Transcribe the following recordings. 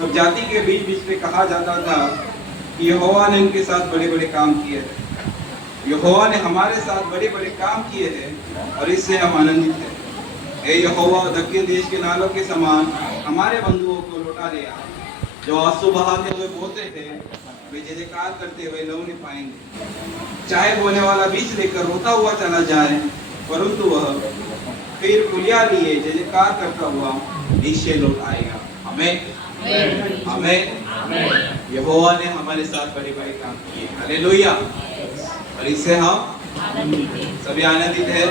तो जाति के बीच बीच में कहा जाता था कि यहोवा ने उनके साथ बड़े बड़े काम किए हैं। यहोवा ने हमारे साथ बड़े बड़े काम किए हैं और इससे हम आनंदित हैं। हे यहोवा, दक्षिण देश के नालों के समान हमारे बंधुओं को लौटा ले आ। जो आंसू बहाते हुए बोलते थे, वे जय जयकार करते हुए लौ नहीं पाएंगे। चाहे बोने वाला बीच लेकर रोता हुआ चला जाए, परंतु वह फिर पुलिया लिए जय जयकार करता हुआ नीचे लौट आएगा। हमें यहोवा ने हमारे साथ बड़े बड़े काम किए। हालेलुया। और इससे हम सभी आनंदित है।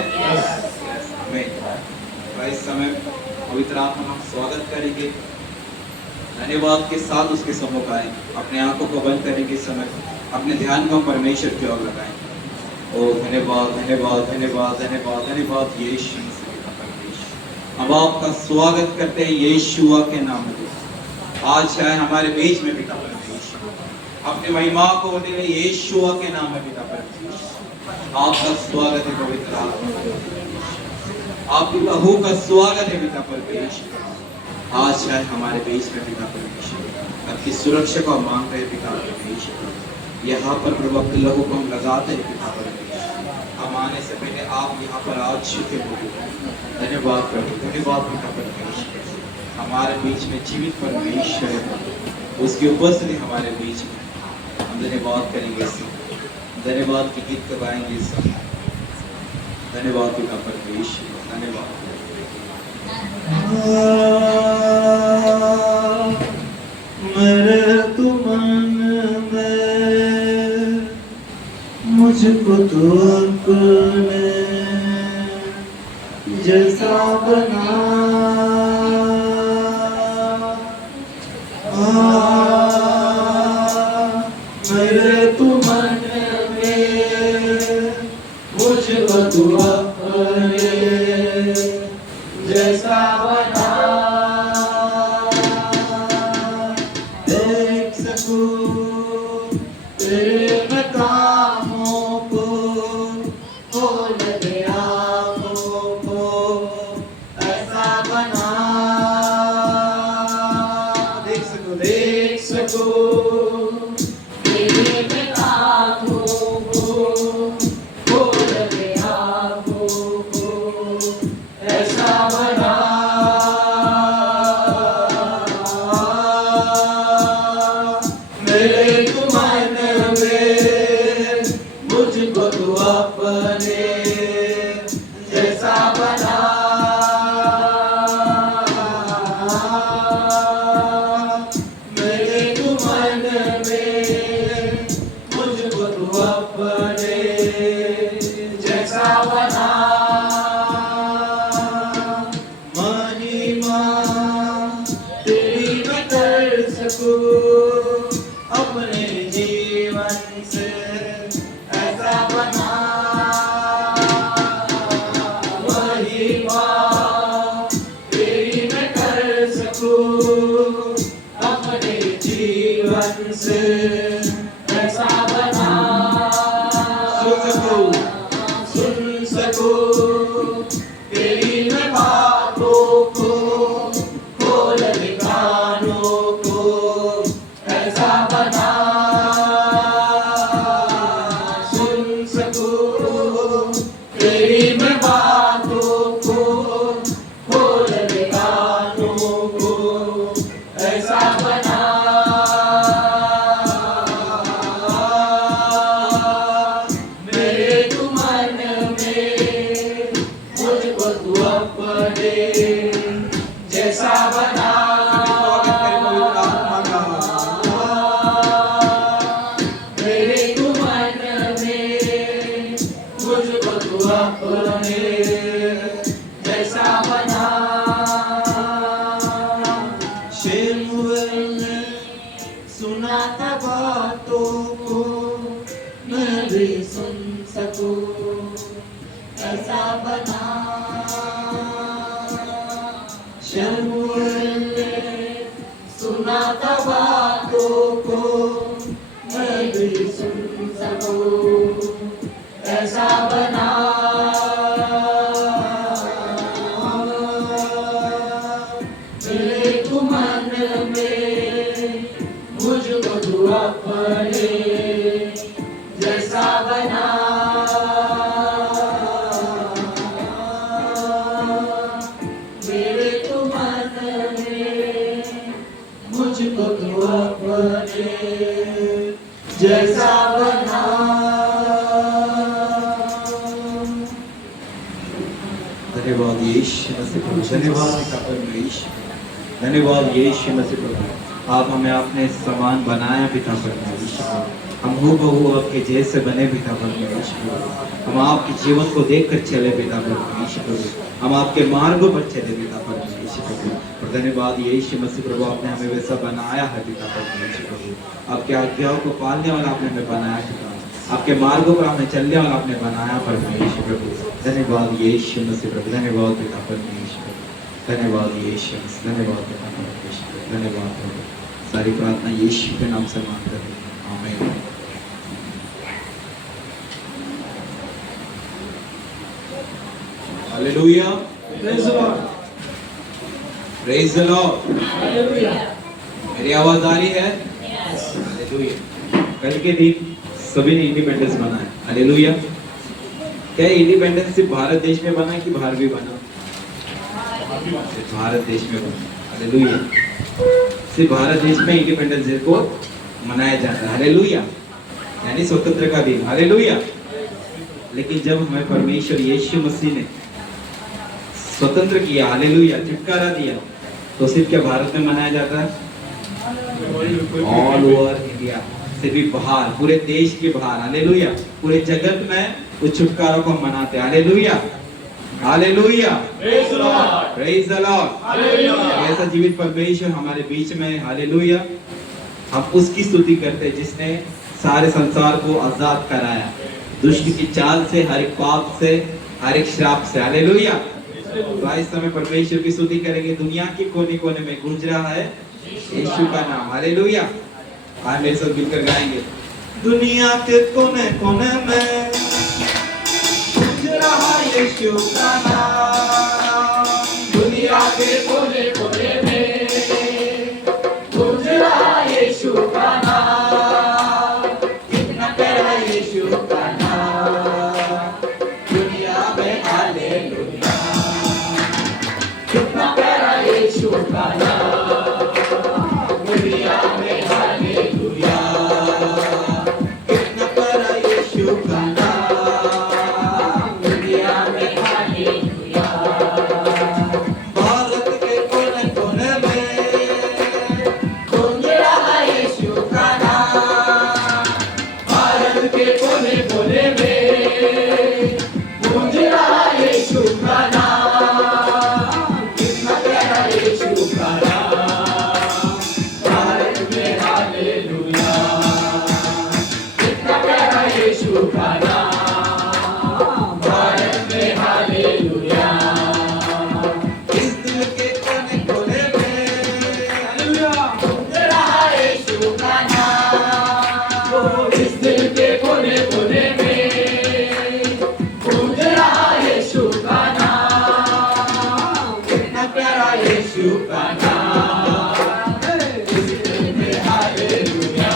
इस समय पवित्र आत्मा हम स्वागत करेंगे, धन्यवाद के साथ उसके सम्मुख आए, अपने आंखों को बंद करने के समय अपने ध्यान को परमेश्वर की ओर लगाएं। ओ धन्यवाद धन्यवाद धन्यवाद धन्यवाद धन्यवाद यीशु मसीह। हम आपका स्वागत करते हैं यीशुआ के नाम में। आज है हमारे बीच में पिता परमेश्वर, अपने महिमा को दे यीशुआ के नाम में पिता परमेश्वर। आपका स्वागत है पवित्र आत्मा, आपकी बहू का स्वागत है पिता परमेश्वर। आज है हमारे बीच में पिता परमेश्वर, आपकी सुरक्षा को मांग रहे पिता परमेश्वर। यहाँ पर प्रभु के लोगों को हम लगाते हैं पिता परमेश्वर। हम आने से पहले आप यहाँ पर आ चुके हो। धन्यवाद प्रभु, धन्यवाद पिता परमेश्वर। हमारे बीच में जीवित परमेश्वर है, उसकी उपस्थिति हमारे बीच में। हम धन्यवाद करेंगे, धन्यवाद की गीत गवाएंगे सब। धन्यवाद पिता परमेश्वर, धन्यवाद। मेरे तू मन में मुझको तो अपने जैसा बना। मेरे तू मन में मुझको तू अपने जैसा बना। देख सकूं तेरे मैं कामों को, खोल दे आँखों को, ऐसा बना। देख सकूं तेरे मैं कामों को, खोल दे आँखों को, ऐसा बना। मेरे तू मन में मुझको तू अपने जैसा बना। मेरे तू मन में मुझको तू अपने जैसा बना। महिमा तेरी मैं कर सकूं अपने जीवन से, ऐसा बना। महिमा तेरी मैं कर सकूं अपने जीवन से, ऐसा बना। सुन सकूं तेरी मैं बातों को, खोल दे कानों को, ऐसा बना। सुन सकूं तेरी मैं बातों को, खोल दे कानों को, ऐसा बना। मेरे तू मन में मुझको तू अपने जैसा बना। मेरे तू मन में मुझको तू अपने जैसा बना। शमूएल ने सुना था बातों को, मैं भी सुन सकूं, ऐसा बना। शमूएल ने सुना था बातों को, मैं भी भी सुन सकूं, ऐसा बना मेरे तू मन में, मुझको तू अपने जैसा बना मेरे तू मन में, मुझको तू अपने जैसा बना। धन्यवाद यीशु मसीह प्रभु, धन्यवाद पिता परमेश्वर, धन्यवाद यीशु मसीह प्रभु। आप हमें अपने समान बनाया पिता परमेश्वर, हम हूबहू आपके जैसे बने पिता परमेश्वर। हम आपके जीवन को देखकर चले पिता परमेश्वर, हम आपके मार्गों पर चले पिता परमेश्वर। और धन्यवाद यीशु मसीह प्रभु, आपने हमें वैसा बनाया है पिता परमेश्वर। आपके आज्ञाओं को पालने वाला आपने हमें बनाया पिता, आपके मार्गों पर हमें चलने वाला आपने बनाया परमेश्वर प्रभु। धन्यवाद यीशु मसीह प्रभु, धन्यवाद पिता परमेश्वर, धन्यवाद यीशु मसीह, धन्यवाद पिता परमेश्वर, धन्यवाद प्रभु। सारी प्रार्थना यीशु के नाम से मांगते हैं, आमीन। Hallelujah, praise the Lord, praise the Lord. Hallelujah. मेरी आवाज आ रही है? हालेलुया। कल के दिन सभी ने इंडिपेंडेंस मनाया, हालेलुया। क्या इंडिपेंडेंस सिर्फ भारत देश में बना कि बाहर भी बना? सिर्फ भारत देश में बना, हालेलुया। सिर्फ भारत देश में इंडिपेंडेंस डे को मनाया जाता है, हालेलुया, यानी स्वतंत्र का दिन, हालेलुया। लेकिन जब हमें परमेश्वर यीशु मसीह ने स्वतंत्र किया, हालेलुया, छुटकारा दिया, तो सिर्फ क्या भारत में मनाया जाता है? ऑल ओवर इंडिया से भी बाहर, पूरे देश के बाहर, हालेलुया, पूरे जगत में उस छुटकारा को हम मनाते हैं, hallelujah, hallelujah, praise the Lord, praise the Lord, hallelujah. ऐसा जीवित परमेश्वर हमारे बीच में है, हालेलुया। हम उसकी स्तुति करते हैं जिसने सारे संसार को आजाद कराया दुष्ट की चाल से, हर एक पाप से, हर एक श्राप से, हालेलुया। तो इस समय परमेश्वर की स्तुति करेंगे। दुनिया के कोने कोने में गूंज रहा है यीशु का नाम, हालेलुया। आज मेरे साथ मिलकर गाएंगे। दुनिया के कोने कोने में गूंज रहा यीशु का नाम, दुनिया के कोने कोने में गूंज रहा यीशु का नाम, कितना प्यारा यीशु का नाम, दुनिया में हालेलुया, कितना प्यारा यीशु का नाम, दुनिया में हालेलुया, कितना प्यारा यीशु का नाम, दुनिया में हालेलुया। भारत के कोने कोने में गूंज रहा यीशु का नाम, भारत के कोने कोने में गूंज रहा यीशु का नाम, कितना प्यारा यीशु का नाम, भारत में हालेलुया, कितना प्यारा यीशु का नाम, भारत में हालेलुया। इस दिल के कोने कोने में गूंज रहा यीशु का नाम, इस दिल के कोने कोने में गूंज रहा यीशु का नाम, कितना प्यारा यीशु का नाम, इस दिल में हालेलुया,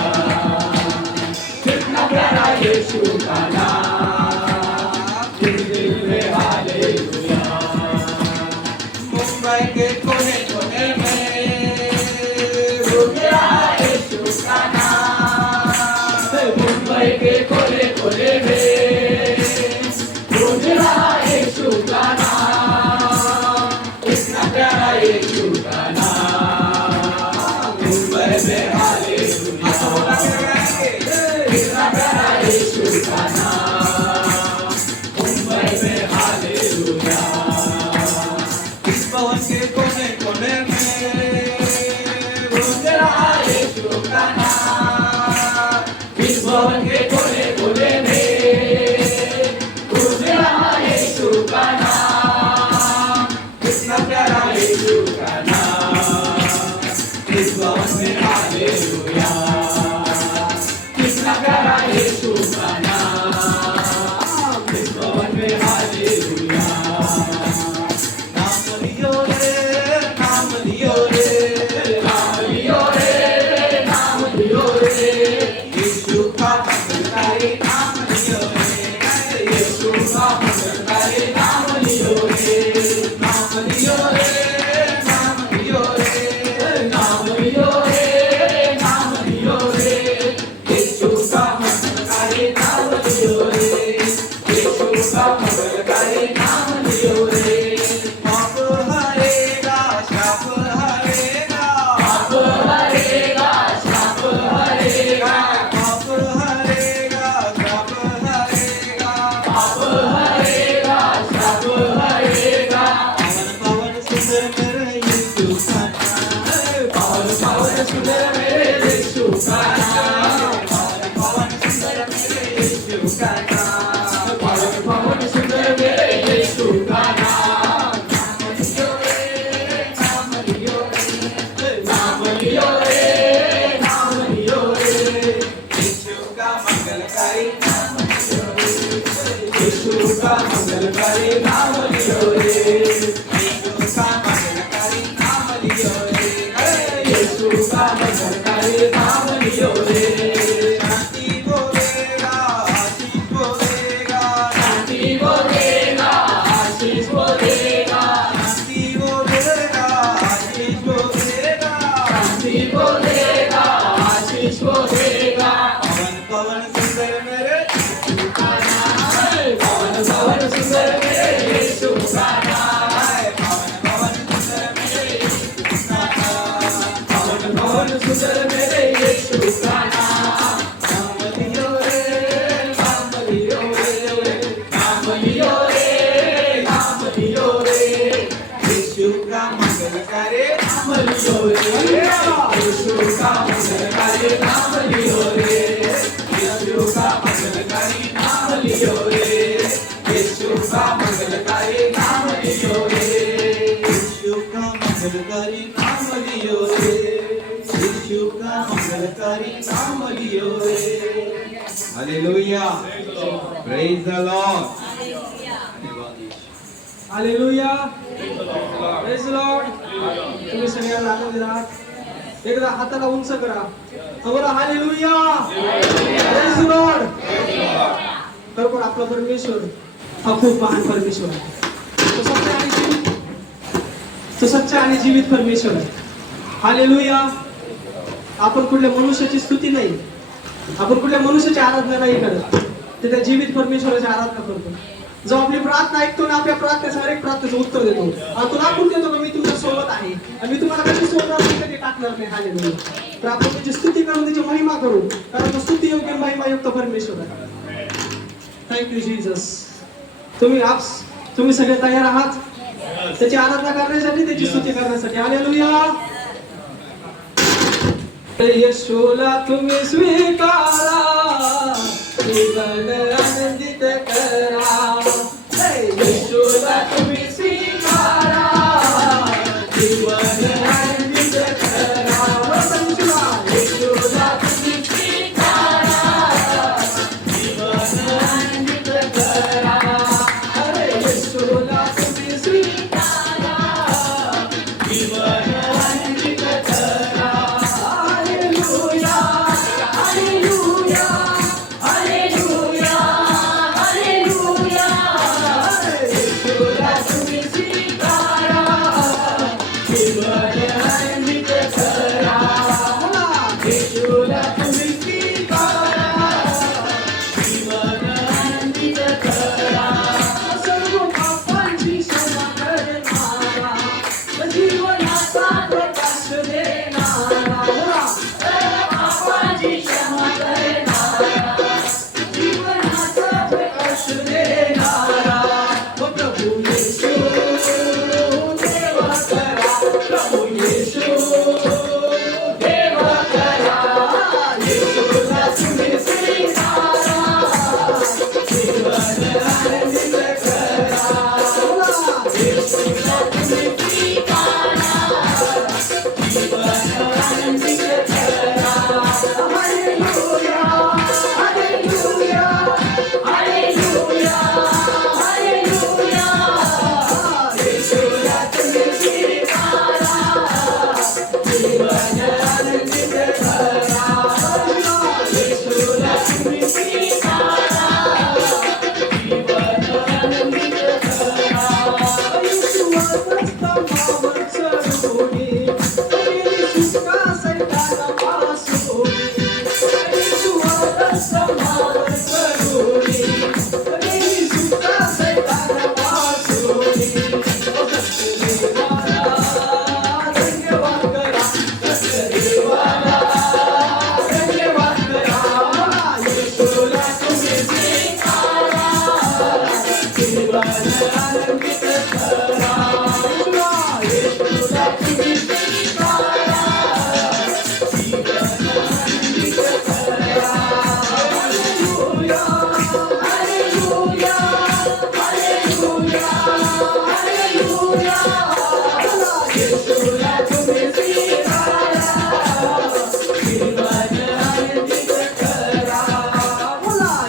कितना प्यारा यीशु का नाम, इस दिल में हालेलुया। मुंबई के कोने कोने में गूंज रहा यीशु का नाम, मुंबई के कोने कोने में गूंज रहा यीशु का नाम, कितना प्यारा यीशु का नाम, मुंबई में हालेलुया, कितना प्यारा यीशु का नाम, मुंबई में हालेलुया। इस भवन के कोने कोने में गूंज रहा यीशु का नाम, इस भवन के कोने कोने में यीशु का नाम, पवन पवन सुंदर मेरे यीशु का नाम, नाम लियो रे, नाम लियो रे, नाम लियो रे, यीशु का मंगलकारी नाम लियो रे, यीशु का मंगलकारी नाम लियो रे, यीशु का मंगलकारी नाम लियो रे, यीशु का मंगलकारी नाम लियो रे, शांति बोलेगा, आशीष बोलेगा, शांति बोलेगा, आशीष बोलेगा, शांति बोलेगा, आशीष बोलेगा, शांति बोलेगा, आशीष बोलेगा, पवन पवन सुंदर मेरे यीशु का नाम है, पवन पवन सुंदर मेरे यीशु का नाम है, पवन पवन सुंदर मेरे यीशु का नाम, पवन पवन सुंदर मेरे यीशु का नाम, नाम लियो रे, नाम लियो रे, नाम लियो रे, नाम लियो रे, यीशु का मंगलकारी नाम लियो रे, यीशु का मंगलकारी नाम लियो रे, यीशु का मंगलकारी नाम लियो रे, यीशु का मंगलकारी नाम लियो रे, यीशु का मंगलकारी नाम लियो रे, यीशु का मंगलकारी नाम लियो रे, हालेलुया, प्रेज द लॉर्ड, धन्यवाद Yeshu. Hallelujah, praise the Lord. तुम्ही सगळ्यांना आनंद आहात. एकदा हाताला उंच करा. बोला हालेलुया, प्रेज द लॉर्ड. खरोखर आपला परमेश्वर हा खूप महान परमेश्वर आहे. तो सच्चा आणि जीवित परमेश्वर आहे. हालेलुया. आपण कुठल्या मनुष्याची स्तुती नाही, आपण कुठल्या मनुष्याची आराधना नाही करत, ते त्या जीवित परमेश्वराची आराधना करतो. जो आपली प्रार्थना ऐकतो ना, आपल्या प्रार्थनेचं हर एक प्रार्थनेचं उत्तर देतो. आणि तो दाखवून देतो की मी तुमच्या सोबत आहे आणि मी तुम्हाला कधी सोडणार नाही, कधी टाकणार नाही. हालेलुया. तर आपण त्याची स्तुती करून त्याची महिमा करू, कारण तो स्तुती योग्य महिमायुक्त परमेश्वर आहे. Thank you Jesus. तुम्ही सगळे तयार आहात त्याची आराधना करण्यासाठी, त्याची स्तुती करण्यासाठी. हालेलुया. येशूला तुम्ही स्वीकारा, जीवन आनंदित करा. येशूला तुम्ही स्वीकारा, जीवन आनंदित करा. येशूला तुम्ही स्वीकारा, जीवन आनंदित करा. अरे येशूला तुम्ही स्वीकारा, जीवन आनंदित करा. Hallelujah, hallelujah, hallelujah, hallelujah.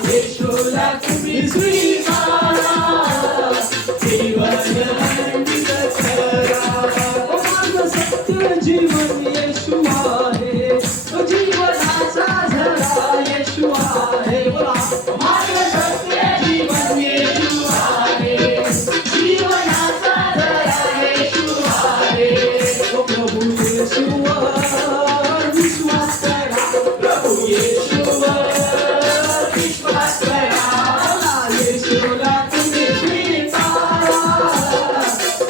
येशूला तुम्ही स्वीकारा, जीवन आनंदित करा. माझं सत्य जीवन येशू आहे, जीवनाचा झरा येशू आहे. बोला माझं सत्य जीवन येशू आहे, जीवनाचा दरा येशू आहे. प्रभू येशूवर विश्वास करा, प्रभू येशूवर विश्वास करा. येशूला तुम्ही स्वीकारा,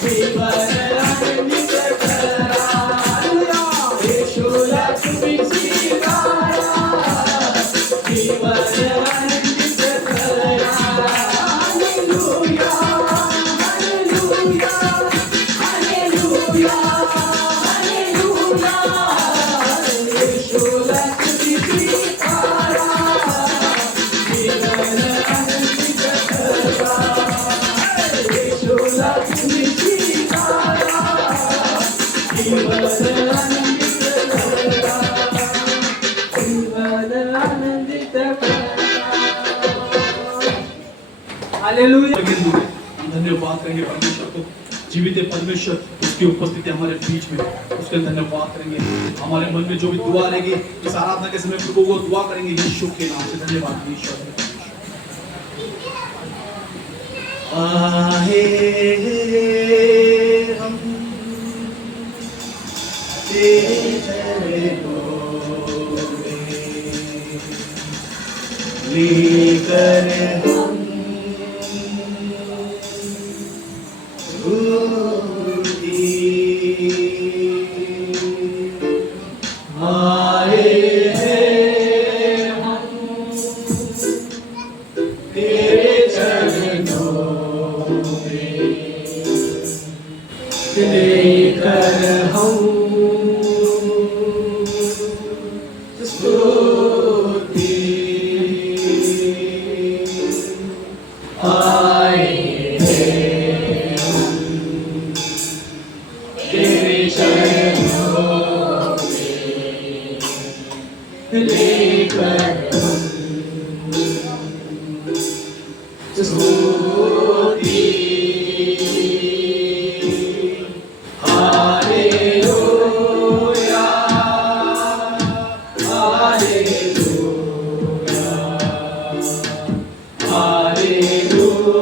जीवन आनंदित करा. येशूला तुम्ही स्वीकारा, जीवन आनंदित करा. Hallelujah, hallelujah, hallelujah, hallelujah. येशूला तुम्ही स्वीकारा, जीवन आनंदित करा. येशूला तुम्ही स्वीकारा, जीवन आनंदित करा. जीवन आनंदित करा. हालेलुया. धन्यवाद करेंगे परमेश्वर को, जीवित है परमेश्वर, उसकी उपस्थिति हमारे बीच में, उसके धन्यवाद करेंगे. हमारे मन में जो भी दुआ रहेगी इस आराधना के समय प्रभु वो दुआ करेंगे यीशु के नाम से. धन्यवाद ईश्वर. आहे हम तेरे चरणों में, लेकर हम आए हैं हम तेरे चरणों में, लेकर हम स्तुति. आए हैं हम तेरे चरणों में, लेकर स्तुति. Hallelujah, hallelujah, hallelujah,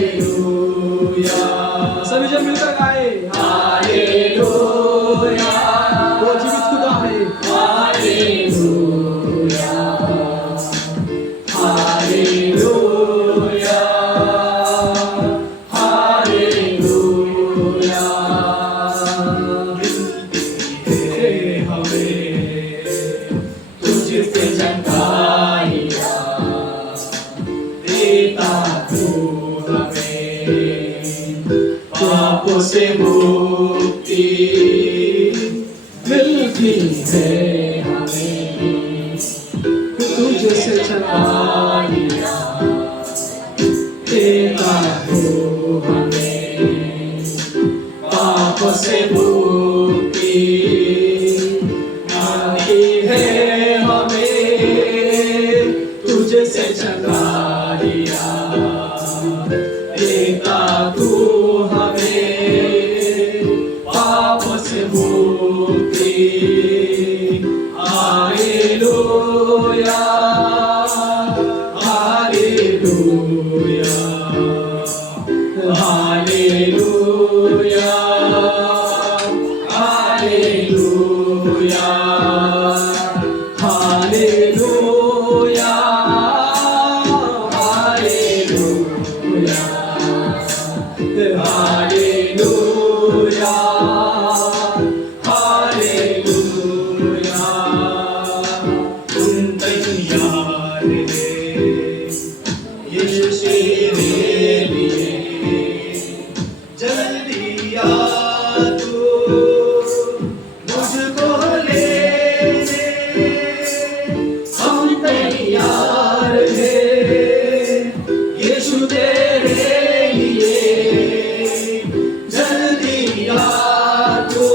hallelujah. सभी जन मिलकर गाए. हालेलुया, वो जीवित खुदा है. Hallelujah, hallelujah, hallelujah. मिलती है हमें तुझसे चंगाइयाँ, देता तू हमें पापों से मुक्ति. मिलती है हमें तुझसे चला चंगाइयाँ, देता तू हमें पापों से मुक्ति. मिलती है हमें तुझसे चंगाइयाँ, देता तू हमें पाप से मुक्ति. Hallelujah, hallelujah, hallelujah, hallelujah, hallelujah, hallelujah, hallelujah, hallelujah. तुम तैयार है यीशु तेरे लिए, जल्दी आ तू मुझको लेने. हम तैयार हैं यीशु तेरे लिए, जल्दी आ तू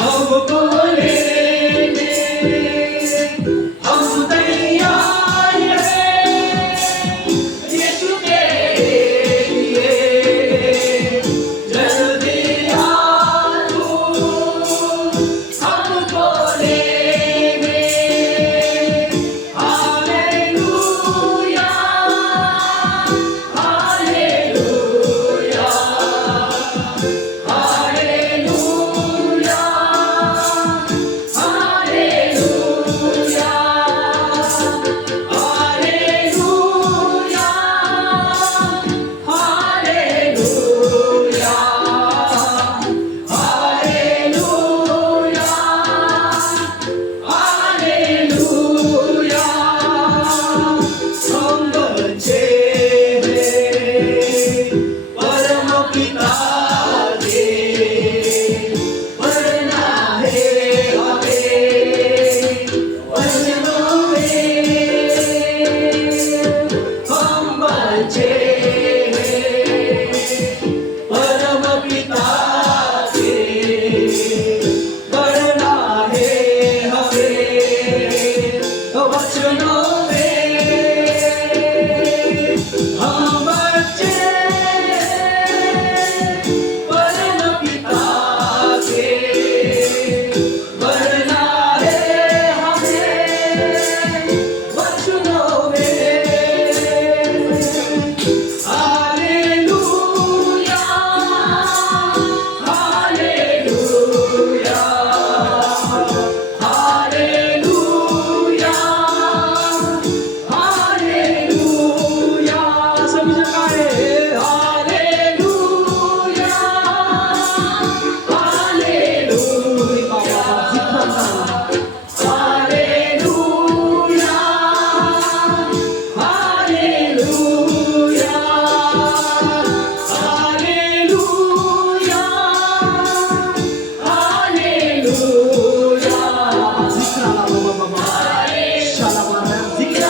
हमको लेने. वचनों में हम बच्चे परम पिता के बनना है हमें वचनों में। Hallelujah hallelujah hallelujah hallelujah. सभी जगह hallelujah hallelujah. Hallelujah hallelujah hallelujah hallelujah. जिक्र बाबा बाबा शालाबारा जिक्र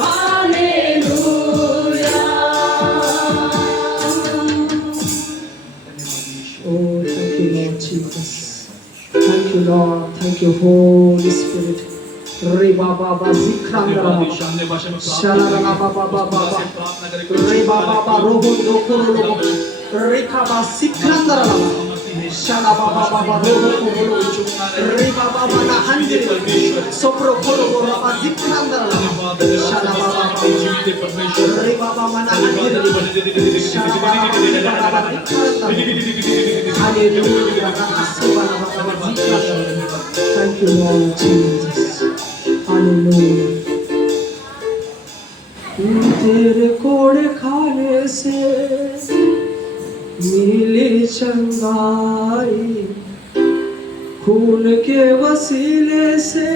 hallelujah. Oh, thank you, Lord Jesus. Thank you, Lord. Thank you, Holy Spirit. Re Baba Baba Zikrandra. शान्य भाषा में Shalala Baba Baba Baba. प्रार्थना करें। Re Baba Baba Robo Dokoro Robo. Re Baba Zikrandra. Shala Baba Baba Robo Robo. Re Baba Baba Hande. Sopro Koro Baba Zikrandra. Shala Baba Baba. जीवित परमेश्वर Re Baba Mana Hande. Shala Baba Baba Zikrandra. Hallelujah. Rakasibana Baba Zikrandra. Thank you, Lord Jesus. Hallelujah. तेरे कोड़े खाने से मिली चंगाई, खून के वसीले से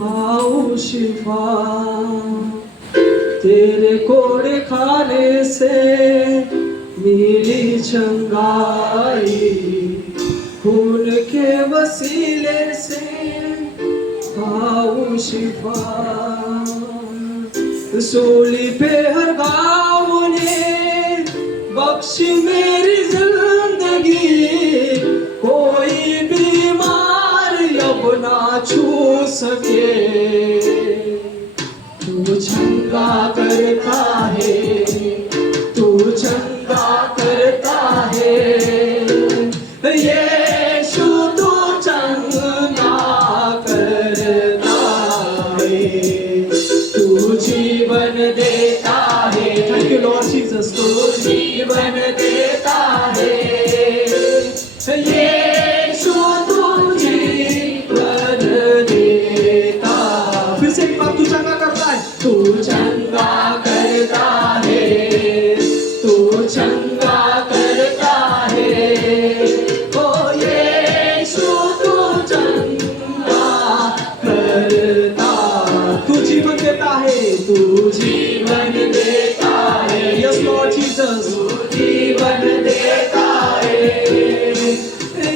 पाऊं शिफा। तेरे कोड़े खाने से मिली चंगाई, खून के वसीले से पाऊं शिफा। सूली पे हर घाव ने बख्शी मेरी जिंदगी, कोई बीमार अब ना छू सके। तू चंगा करता है, तू चंगा करता है, यीशु तू चंगा करता है, तू जीवन देता है। Thank you Lord Jesus. तू जीवन देता है, यीशु तू जीवन देता। फिर से एक बार, तू चंगा करता है, तू चंगा करता है, तू चंगा करता है, ओ यीशु तू चंगा करता। तू जीवन देता है, तू जीवन देता है। Yes Lord Jesus. तू जीवन देता है,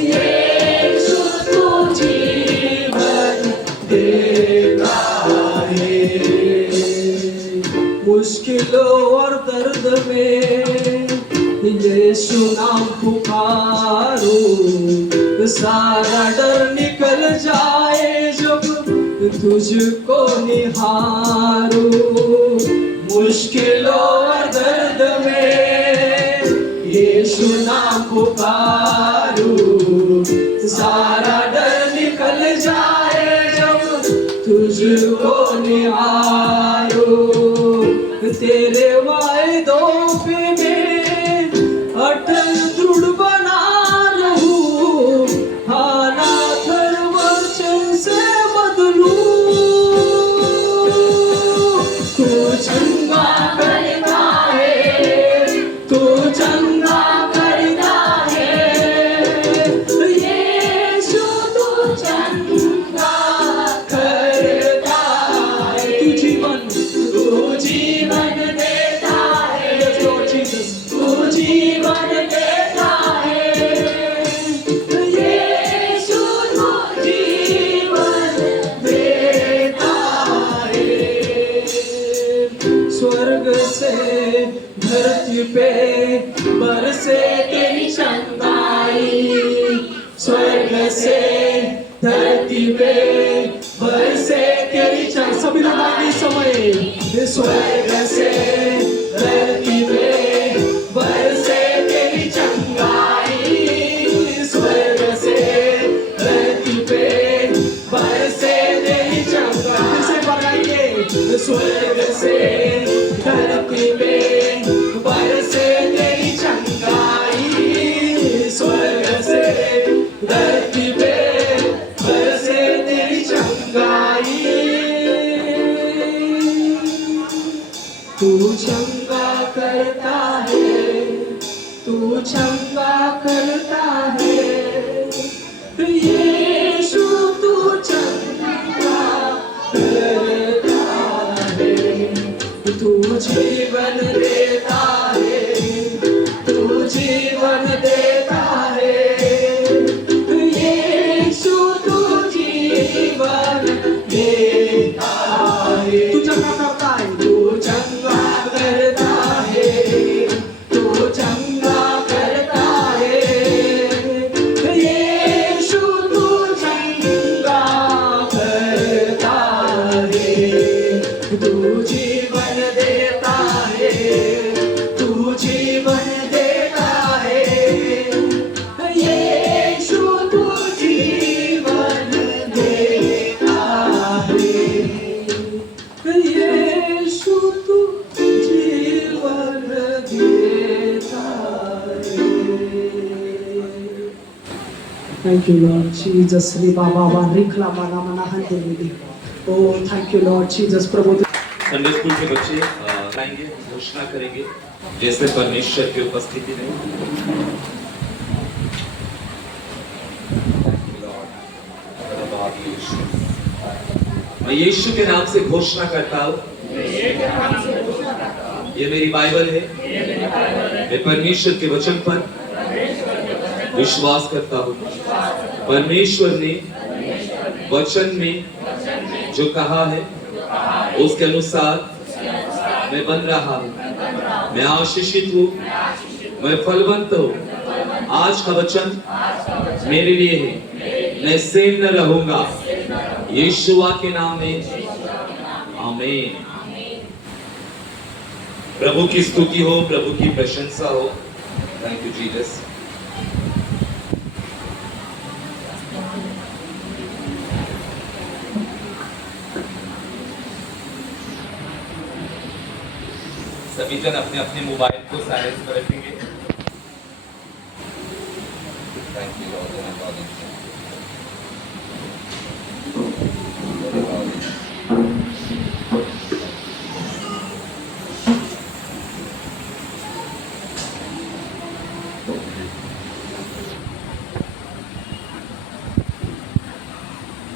यीशु तू जीवन देता है। मुश्किलों और दर्द में यीशु नाम पुकारो, सारा डर निकल जाए जब तुझको निहारो। मुश्किलों और दर्द में यीशु नाम पुकारो, सारा डर निकल जाए जब तुझको निहारो। तेरे वायदों पे मैं अटल दृढ़ बना रहूं, हालात हर वचन से बदलूं। तू चंगा करता है, तू चंगा करता है, यीशु तू चंगा करता है। तू जीवन देता है, तू जीवन देता है, यीशु तू जीवन देता है। स्वर्ग से धरती पे बरसे तेरी चंगाई, स्वर्ग से धरती पे सभी लोग आएंगे इस समय। स्वर्ग से धरती पे बरसे तेरी चंगाई, स्वर्ग से धरती पे बरसे तेरी चंगाई। फिर से बढ़ाइए, स्वर्ग से धरती पे बरसे तेरी चंगाई, स्वर्ग से धरती पे बरसे तेरी चंगाई। तू चंगा करता है, तू चंगा करता है, यीशु तू चंगा करता है, तू जीवन देता है, तू जीवन देता है, यीशु तू जीवन देता है। तू चंगा करता है, तू चंगा करता है, तू चंगा करता है, यीशु तू चंगा करता है, तू जीवन देता है, तू जीवन देता है, यीशु तू जीवन देता है, यीशु तू जीवन देता है। Thank you, Lord Jesus. Riba Baba Rikla Mana Mana Handeli. Oh, thank you, Lord Jesus. Prabhu Sunday school के बच्चे आएंगे, घोषणा करेंगे जैसे परमेश्वर की उपस्थिति में। मैं यीशु के नाम से घोषणा करता हूँ, ये मेरी बाइबल है, मैं परमेश्वर के वचन पर विश्वास करता हूँ। परमेश्वर ने वचन में जो कहा है उसके अनुसार मैं बन रहा हूँ, मैं आशीषित हूँ, मैं फलवंत हूँ। आज का वचन मेरे लिए है, मैं सेम न रहूंगा, यीशुआ के नाम में आमीन। प्रभु की स्तुति हो, प्रभु की प्रशंसा हो। Thank you Jesus. सभी जन अपने अपने मोबाइल को साइलेंस पर रखेंगे। Thank you Lord.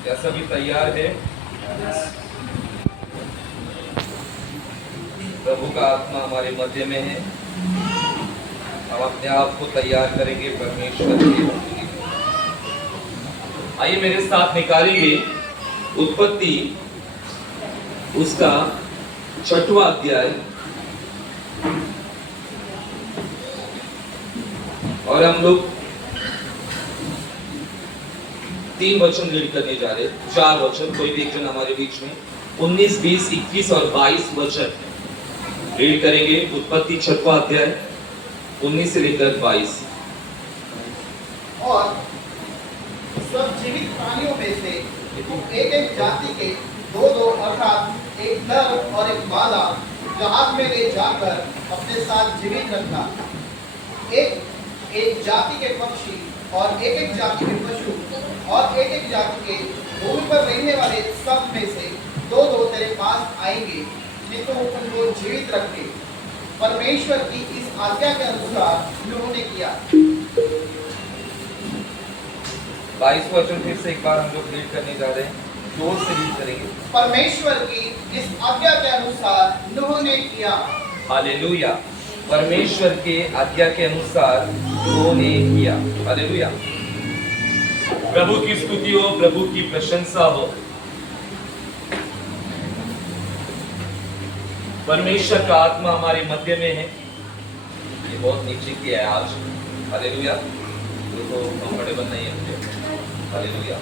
क्या सभी तैयार है? प्रभु का आत्मा हमारे मध्य में है, हम अपने आप को तैयार करेंगे परमेश्वर के लिए। आइए मेरे साथ निकालेंगे उत्पत्ति उसका 6वां अध्याय, और हम लोग 3 वचन रीड करने जा रहे हैं, 4 वचन, कोई भी एक जन हमारे बीच में 19, 20, 21 और 22 वचन रीड करेंगे। उत्पत्ति 6वां अध्याय 19 से लेकर 22। और सब जीवित प्राणियों में से एक एक जाति के 2-2 अर्थात एक नर और एक मादा जहाज में ले जाकर अपने साथ जीवित रखना। एक एक जाति के पक्षी और एक एक जाति के पशु और एक एक जाति के भूमि पर रहने वाले सब में से 2-2 तेरे पास आएंगे कि तू उनको जीवित रखे। परमेश्वर की इस आज्ञा के अनुसार उन्होंने किया। 22 वचन फिर से एक बार हम लोग रीड करने जा रहे हैं, जोर से रीड करेंगे। परमेश्वर की इस आज्ञा के अनुसार नूह ने किया। हालेलुया। परमेश्वर के आज्ञा के अनुसार नूह ने किया। हालेलुया। प्रभु की स्तुति हो, प्रभु की प्रशंसा हो। परमेश्वर का आत्मा हमारे मध्य में है, ये बहुत नीचे किया है आज। हालेलुया। तो कंफर्टेबल नहीं है मुझे। हालेलुया।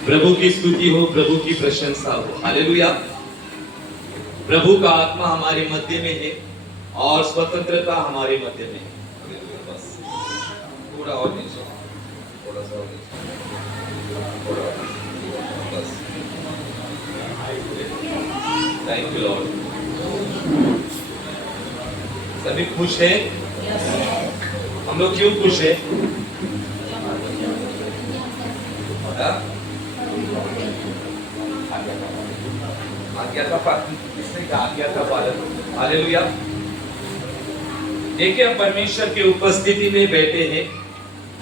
प्रभु की स्तुति हो, प्रभु की प्रशंसा हो। हालेलुया। प्रभु का आत्मा हमारे मध्य में है और स्वतंत्रता हमारे मध्य में है। बस थोड़ा और नीचे, थोड़ा सा और नीचे, थोड़ा और नीचे। बस थैंक यू लॉर्ड। सभी खुश हैं? हम लोग क्यों खुश हैं? आज्ञा का पालन, किसने कहा आज्ञा का पालन? हालेलुया। देखिए, हम परमेश्वर की उपस्थिति में बैठे हैं,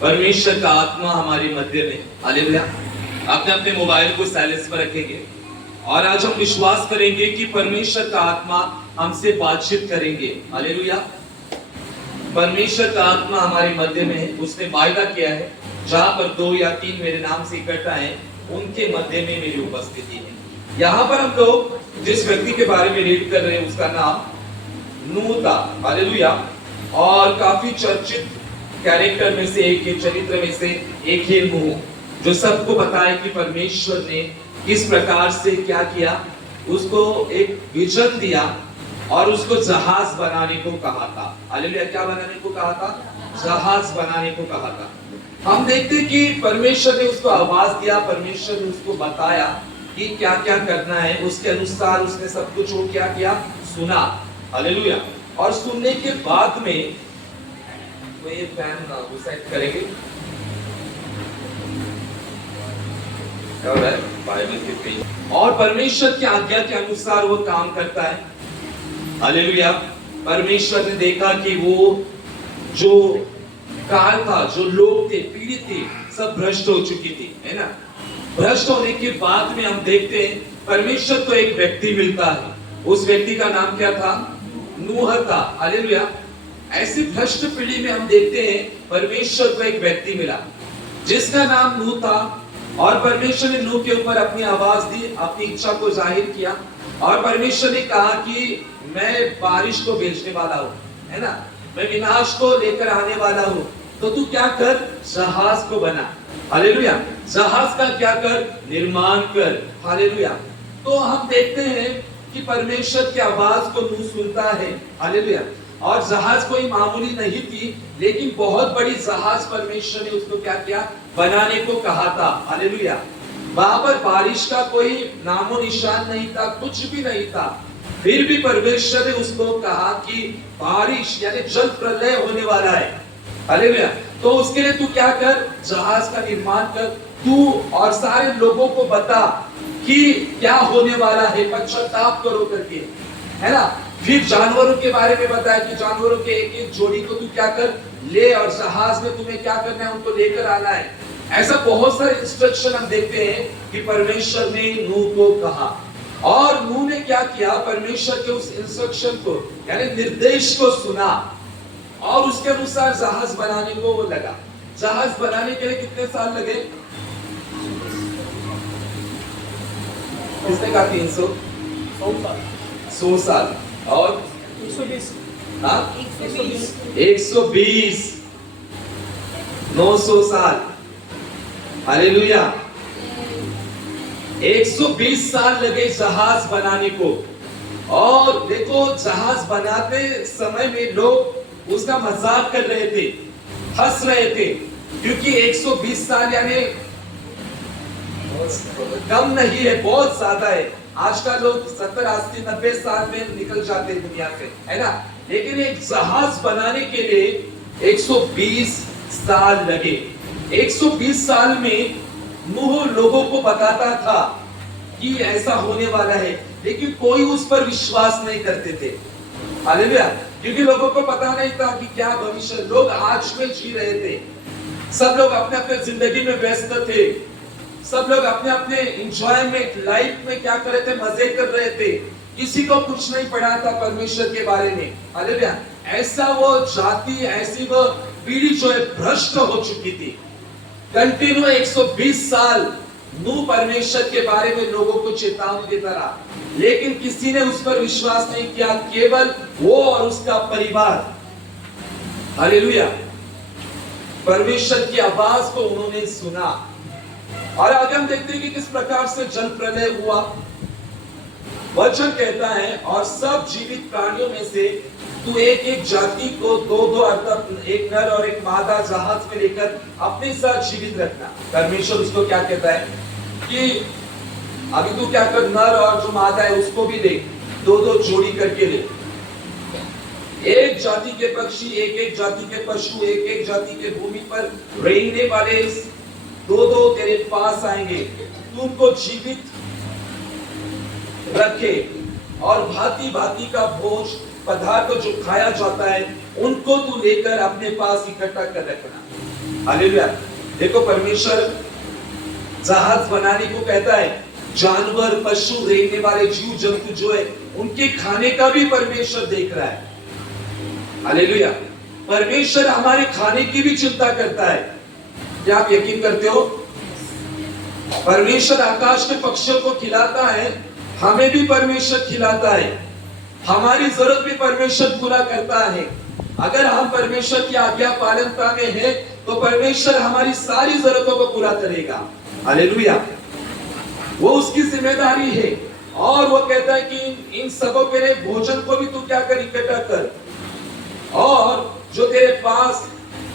परमेश्वर का आत्मा हमारे मध्य में। हालेलुया। अपने अपने मोबाइल को साइलेंस पर रखेंगे और आज हम विश्वास करेंगे कि परमेश्वर का आत्मा हमसे बातचीत करेंगे। हालेलुया। परमेश्वर का आत्मा हमारे मध्य में है। उसने वायदा किया है, जहां पर 2 या 3 मेरे नाम से इकट्ठा हैं, उनके मध्य में मेरी उपस्थिति है। यहाँ पर हम लोग जिस व्यक्ति के बारे में रीड कर रहे हैं, उसका नाम नूह था। हालेलुया। और काफी चर्चित कैरेक्टर में से एक, चरित्र में से एक ही नूह, जो सबको पता है कि परमेश्वर ने किस प्रकार से क्या किया। उसको एक विजन दिया और उसको जहाज बनाने को कहा था। हालेलुया। क्या बनाने को कहा था? जहाज बनाने को कहा था। हम देखते हैं कि परमेश्वर ने उसको आवाज दिया, परमेश्वर ने उसको बताया कि क्या क्या करना है। उसके अनुसार उसने सब कुछ वो क्या किया? सुना। हालेलुया। और सुनने के बाद में वो ये फैन वो सेट करेंगे, क्या हो रहा है? बाइबल के पेज। और परमेश्वर की आज्ञा के अनुसार वो काम करता है। हालेलुया। परमेश्वर ने देखा कि वो जो काल था, जो लोग थे, पीढ़ी थी, सब भ्रष्ट हो चुकी थी, है ना। भ्रष्ट होने के बाद में हम देखते हैं परमेश्वर को एक व्यक्ति मिलता है। उस व्यक्ति का नाम क्या था? नूह था। हालेलुया। ऐसी भ्रष्ट पीढ़ी में हम देखते हैं परमेश्वर को एक व्यक्ति मिला जिसका नाम नूह था। और परमेश्वर ने नूह के ऊपर अपनी आवाज दी, अपनी इच्छा को जाहिर किया। और परमेश्वर ने कहा कि मैं बारिश को भेजने वाला हूँ, है ना, मैं विनाश को लेकर आने वाला हूँ, तो तू क्या कर? जहाज को बना। हालेलुया। जहाज का क्या कर? निर्माण कर। हालेलुया। तो हम देखते हैं कि परमेश्वर की आवाज को नूह सुनता है। हालेलुया। और जहाज कोई मामूली नहीं थी, लेकिन बहुत बड़ी जहाज परमेश्वर ने उसको क्या किया? बनाने को कहा था। हालेलुया। वहां पर बारिश का कोई नामो निशान नहीं था, कुछ भी नहीं था। फिर भी परमेश्वर ने उसको कहा कि बारिश यानी जल प्रलय होने वाला है। हालेलुया। तो उसके लिए तू क्या कर? जहाज का निर्माण कर। तू और सारे लोगों को बता कि क्या होने वाला है, पश्चाताप करो करके, है ना। फिर जानवरों के बारे में बताया कि जानवरों के एक एक जोड़ी को तू क्या कर? ले, और जहाज में तुम्हें क्या करना है? उनको लेकर आना है। ऐसा बहुत सारे इंस्ट्रक्शन हम देखते हैं कि परमेश्वर ने नूह को कहा। और नूह ने क्या किया? परमेश्वर के उस इंस्ट्रक्शन को यानी निर्देश को सुना और उसके अनुसार जहाज बनाने को वो लगा। जहाज बनाने के लिए कितने साल लगे? किसने कहा 300? 100 साल। और 120। हाँ? 120, 900 साल। हालेलुया। 120 साल लगे जहाज बनाने को। और देखो, जहाज बनाते समय में लोग उसका मजाक कर रहे थे, हंस रहे थे, क्योंकि 120 साल यानी कम नहीं है, बहुत ज्यादा है। आजकल लोग 70, 80, 90 साल में निकल जाते हैं दुनिया से, है ना। लेकिन एक जहाज बनाने के लिए 120 साल लगे। 120 साल में नूह लोगों को बताता था कि ऐसा होने वाला है, लेकिन कोई उस पर विश्वास नहीं करते थे। हालेलुया। क्योंकि लोगों को पता नहीं था कि क्या भविष्य। लोग आज में जी रहे थे, सब लोग अपने अपने जिंदगी में व्यस्त थे, सब लोग अपने अपने एंजॉयमेंट लाइफ में क्या कर रहे थे? मजे कर रहे थे। किसी को कुछ नहीं पड़ा था परमेश्वर के बारे में। हालेलुया। ऐसा वो जाति, ऐसी वो पीढ़ी जो है भ्रष्ट हो चुकी थी। कंटिन्यू 120 साल नूह परमेश्वर के बारे में लोगों को चेतावनी देता रहा, लेकिन किसी ने उस पर विश्वास नहीं किया, केवल वो और उसका परिवार। हालेलुया। परमेश्वर की आवाज को उन्होंने सुना और आगे हम देखते हैं कि किस प्रकार से जल प्रलय हुआ। वचन कहता है और सब जीवित प्राणियों में से तू एक एक जाति को दो दो अर्थात एक नर और एक मादा जहाज में लेकर अपने साथ जीवित रखना। परमेश्वर उसको क्या कहता है कि अभी तू क्या कर, नर और जो मादा है उसको भी ले, दो दो जोड़ी करके ले। एक जाति के पक्षी, एक एक जाति के पशु, एक एक जाति के भूमि पर रेंगने वाले दो दो तेरे पास आएंगे, तू उनको जीवित रखे और भांति भांति का भोज पदार्थ जो खाया जाता है उनको तू लेकर अपने पास इकट्ठा कर रखना। हालेलुया। देखो परमेश्वर जहाज बनाने को कहता है, जानवर पशु रेंगने वाले जीव जंतु जो है उनके खाने का भी परमेश्वर देख रहा है। हालेलुया। परमेश्वर हमारे खाने की भी चिंता करता है। क्या आप यकीन करते हो? परमेश्वर आकाश के पक्षियों को खिलाता है, हमें भी परमेश्वर खिलाता है, हमारी जरूरत भी परमेश्वर पूरा करता है। अगर हम परमेश्वर की आज्ञा पालनता में हैं तो परमेश्वर हमारी सारी जरूरतों को पूरा करेगा। हालेलुया। वो उसकी जिम्मेदारी है और वो कहता है कि इन सबों के लिए भोजन को भी तू क्या कर, इकट्ठा कर, और जो तेरे पास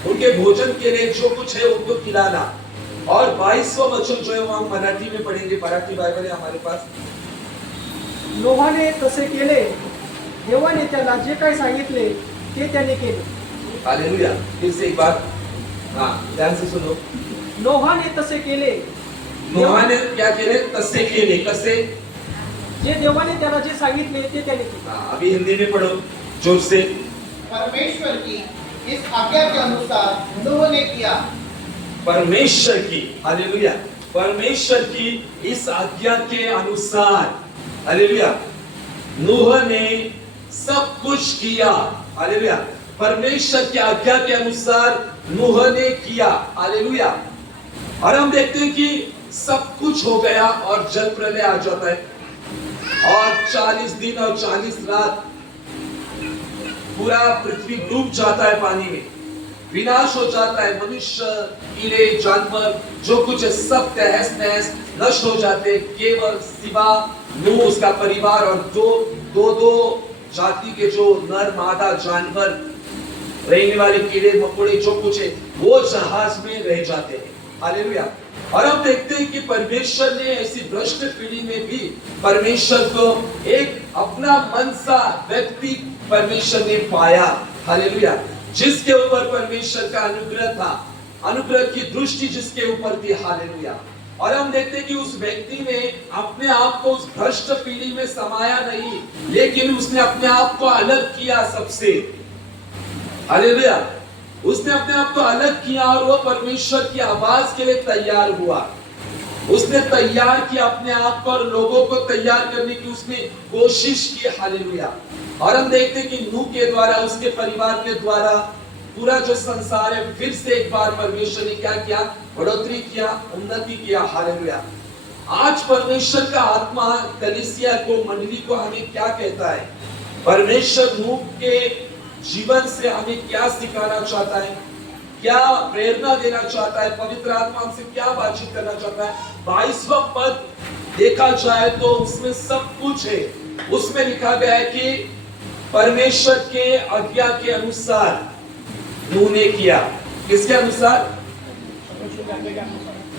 उनके भोजन के लिए जो कुछ है उनको खिलाना। और 22वां वचन जो है वो हम मराठी में पढ़ेंगे, मराठी बाइबल है हमारे पास। नोहाने तसे केले, देवाने त्याला जे काही सांगितले ते त्याने केले। हालेलुया। फिर से एक बार, हाँ ध्यान से सुनो। नोहाने तसे केले, नोहाने क्या केले? तसे केले। कसे? जे देवाने त्याला जे सांगितले ते त्याने केले। अभी हिंदी में पढ़ो जोर से। परमेश्वर की इस आज्ञा के अनुसार नूह ने किया। परमेश्वर की, हालेलुया, परमेश्वर की इस आज्ञा के अनुसार, हालेलुया, नूह ने सब कुछ किया। हालेलुया। परमेश्वर की आज्ञा के अनुसार नूह ने किया। हालेलुया। और हम देखते हैं कि सब कुछ हो गया और जल प्रलय आ जाता है और 40 दिन और 40 रात पूरा पृथ्वी डूब जाता है पानी में, विनाश हो जाता है। मनुष्य, कीड़े, जानवर जो कुछ है सब तहस नहस नष्ट हो जाते, केवल सिवा नूह, उसका परिवार और दो जाति के जो नर मादा जानवर, रहने वाले कीड़े मकोड़े जो कुछ है वो जहाज में रह जाते हैं। हालेलुया। और हम देखते हैं कि परमेश्वर ने ऐसी भ्रष्ट पीढ़ी में भी परमेश्वर को एक अपना मन सा व्यक्ति परमेश्वर ने पाया। हालेलुया। जिसके ऊपर परमेश्वर का अनुग्रह था, अनुग्रह की दृष्टि जिसके ऊपर थी। हालेलुया। और हम देखते हैं कि उस व्यक्ति ने अपने आप को उस भ्रष्ट पीढ़ी में समाया नहीं, लेकिन उसने अपने आप को अलग किया सबसे। हालेलुया। उसने अपने आप को अलग किया और वो परमेश्वर की आवाज के लिए तैयार हुआ। उसने तैयार किया अपने आप को और लोगों को तैयार करने की उसने कोशिश की। हालेलुया। और हम देखते हैं कि नूह के द्वारा, उसके परिवार के द्वारा पूरा जो संसार है फिर से एक बार परमेश्वर ने क्या किया? बढ़ोतरी किया, उन्नति किया। हालेलुया। आज परमेश्वर का आत्मा कलीसिया को, मंडली को हमें क्या कहता है? परमेश्वर नूह के जीवन से हमें क्या सिखाना चाहता है, क्या प्रेरणा देना चाहता है, पवित्र आत्मा हमसे क्या बातचीत करना चाहता है? 22वां पद देखा जाए तो उसमें सब कुछ है। उसमें लिखा गया है कि परमेश्वर के आज्ञा के अनुसार नूह ने किया। किसके अनुसार?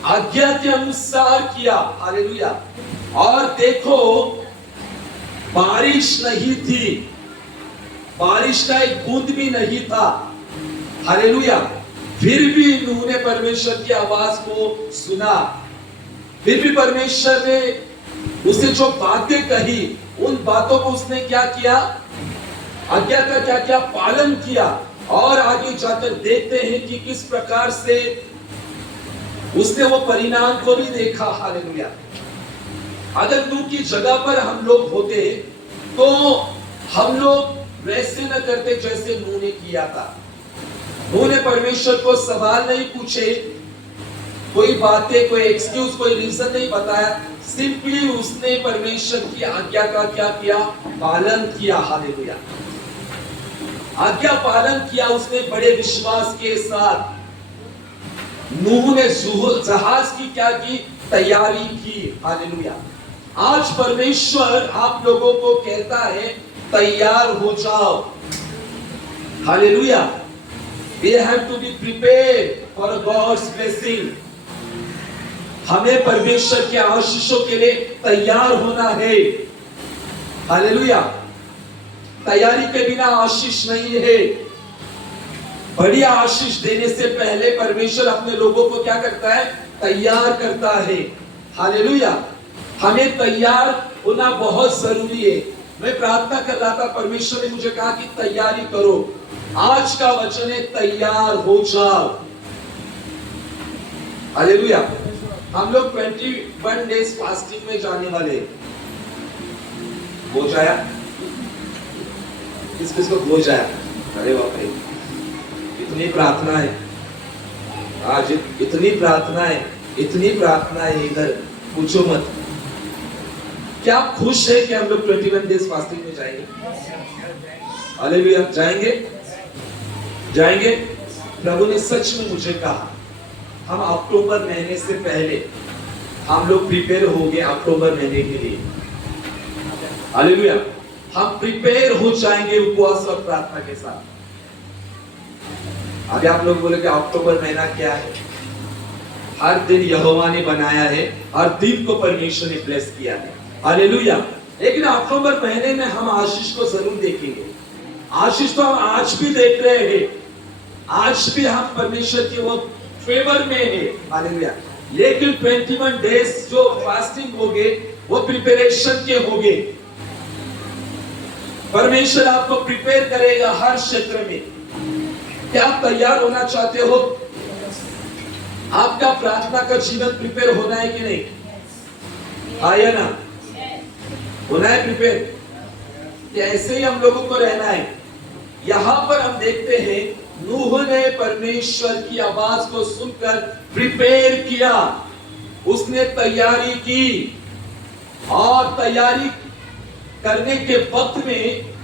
आज्ञा के अनुसार किया। हालेलुया। और देखो बारिश नहीं थी, बारिश का एक बूंद भी नहीं था। हालेलुया। फिर भी नूह ने परमेश्वर की आवाज को सुना, फिर भी परमेश्वर ने उसे जो बातें कही उन बातों को उसने क्या किया? आज्ञा का क्या क्या पालन किया। और आगे जाकर देखते हैं कि किस प्रकार से उसने वो परिणाम को भी देखा। हालेलुया। अगर नूह की जगह पर हम लोग होते तो हम लोग वैसे न करते जैसे नूह ने किया था। नूह ने परमेश्वर को सवाल नहीं पूछे, कोई बातें, कोई एक्सक्यूज, कोई रीजन नहीं बताया, सिंपली उसने परमेश्वर की आज्ञा का क्या किया? पालन किया। हालेलुया। आज्ञा पालन किया उसने बड़े विश्वास के साथ। नूह ने जहाज की क्या की? तैयारी की। हालेलुया। आज परमेश्वर आप लोगों को कहता है तैयार हो जाओ। Hallelujah. We have to be prepared for God's blessing. हमें परमेश्वर के आशीषों के लिए तैयार होना है। हालेलुया। तैयारी के बिना आशीष नहीं है। बढ़िया आशीष देने से पहले परमेश्वर अपने लोगों को क्या करता है? तैयार करता है। हालेलुया। हमें तैयार होना बहुत जरूरी है। मैं प्रार्थना कर रहा था, परमेश्वर ने मुझे कहा कि तैयारी करो। आज का वचन है तैयार हो जाओ। हालेलुया। हम लोग 21 डेज फास्टिंग में जाने वाले। हो जाया? किसको हो जाया? अरे बाप रे, इतनी प्रार्थना है आज, इतनी प्रार्थना है इधर, पूछो मत। क्या आप खुश है कि हम लोग 21 डेज फास्टिंग में जाएंगे? हालेलुया। जाएंगे। प्रभु ने सच में मुझे कहा हम अक्टूबर महीने से पहले हम लोग प्रिपेयर हो गए अक्टूबर महीने के लिए। हालेलुया। हम प्रिपेयर हो जाएंगे उपवास और प्रार्थना के साथ। अभी आप लोग बोले कि अक्टूबर महीना क्या है? हर दिन यहोवा ने बनाया है, हर दिन को परमेश्वर ने ब्लेस किया है। हालेलुया। लेकिन अक्टूबर महीने में हम आशीष को जरूर देखेंगे। आशीष तो हम आज भी देख रहे हैं, आज भी हम परमेश्वर के वो फेवर में है। हालेलुया। लेकिन 21 डेज जो फास्टिंग हो गए वो प्रिपरेशन के हो गए। परमेश्वर आपको प्रिपेयर करेगा हर क्षेत्र में। क्या आप तैयार होना चाहते हो? आपका प्रार्थना का जीवन प्रिपेयर होना है कि नहीं? आया ना? होना है प्रिपेयर। ऐसे ही हम लोगों को रहना है। यहां पर हम देखते हैं नूह ने परमेश्वर की आवाज को सुनकर प्रिपेयर किया, उसने तैयारी की, और तैयारी करने के वक्त में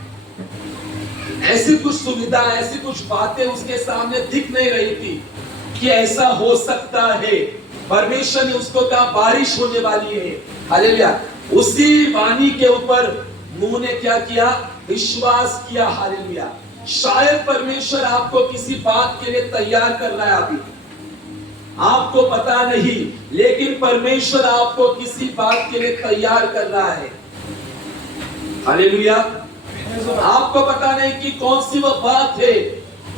ऐसी कुछ सुविधा, ऐसी कुछ बातें उसके सामने दिख नहीं रही थी कि ऐसा हो सकता है। परमेश्वर ने उसको कहा बारिश होने वाली है। हालेलुया। उसी वाणी के ऊपर नूह ने क्या किया? विश्वास किया। हालेलुया। शायद परमेश्वर आपको किसी बात के लिए तैयार कर रहा है, अभी आपको पता नहीं, लेकिन परमेश्वर आपको किसी बात के लिए तैयार कर रहा है। हालेलुया। आपको पता नहीं कि कौन सी वो बात है,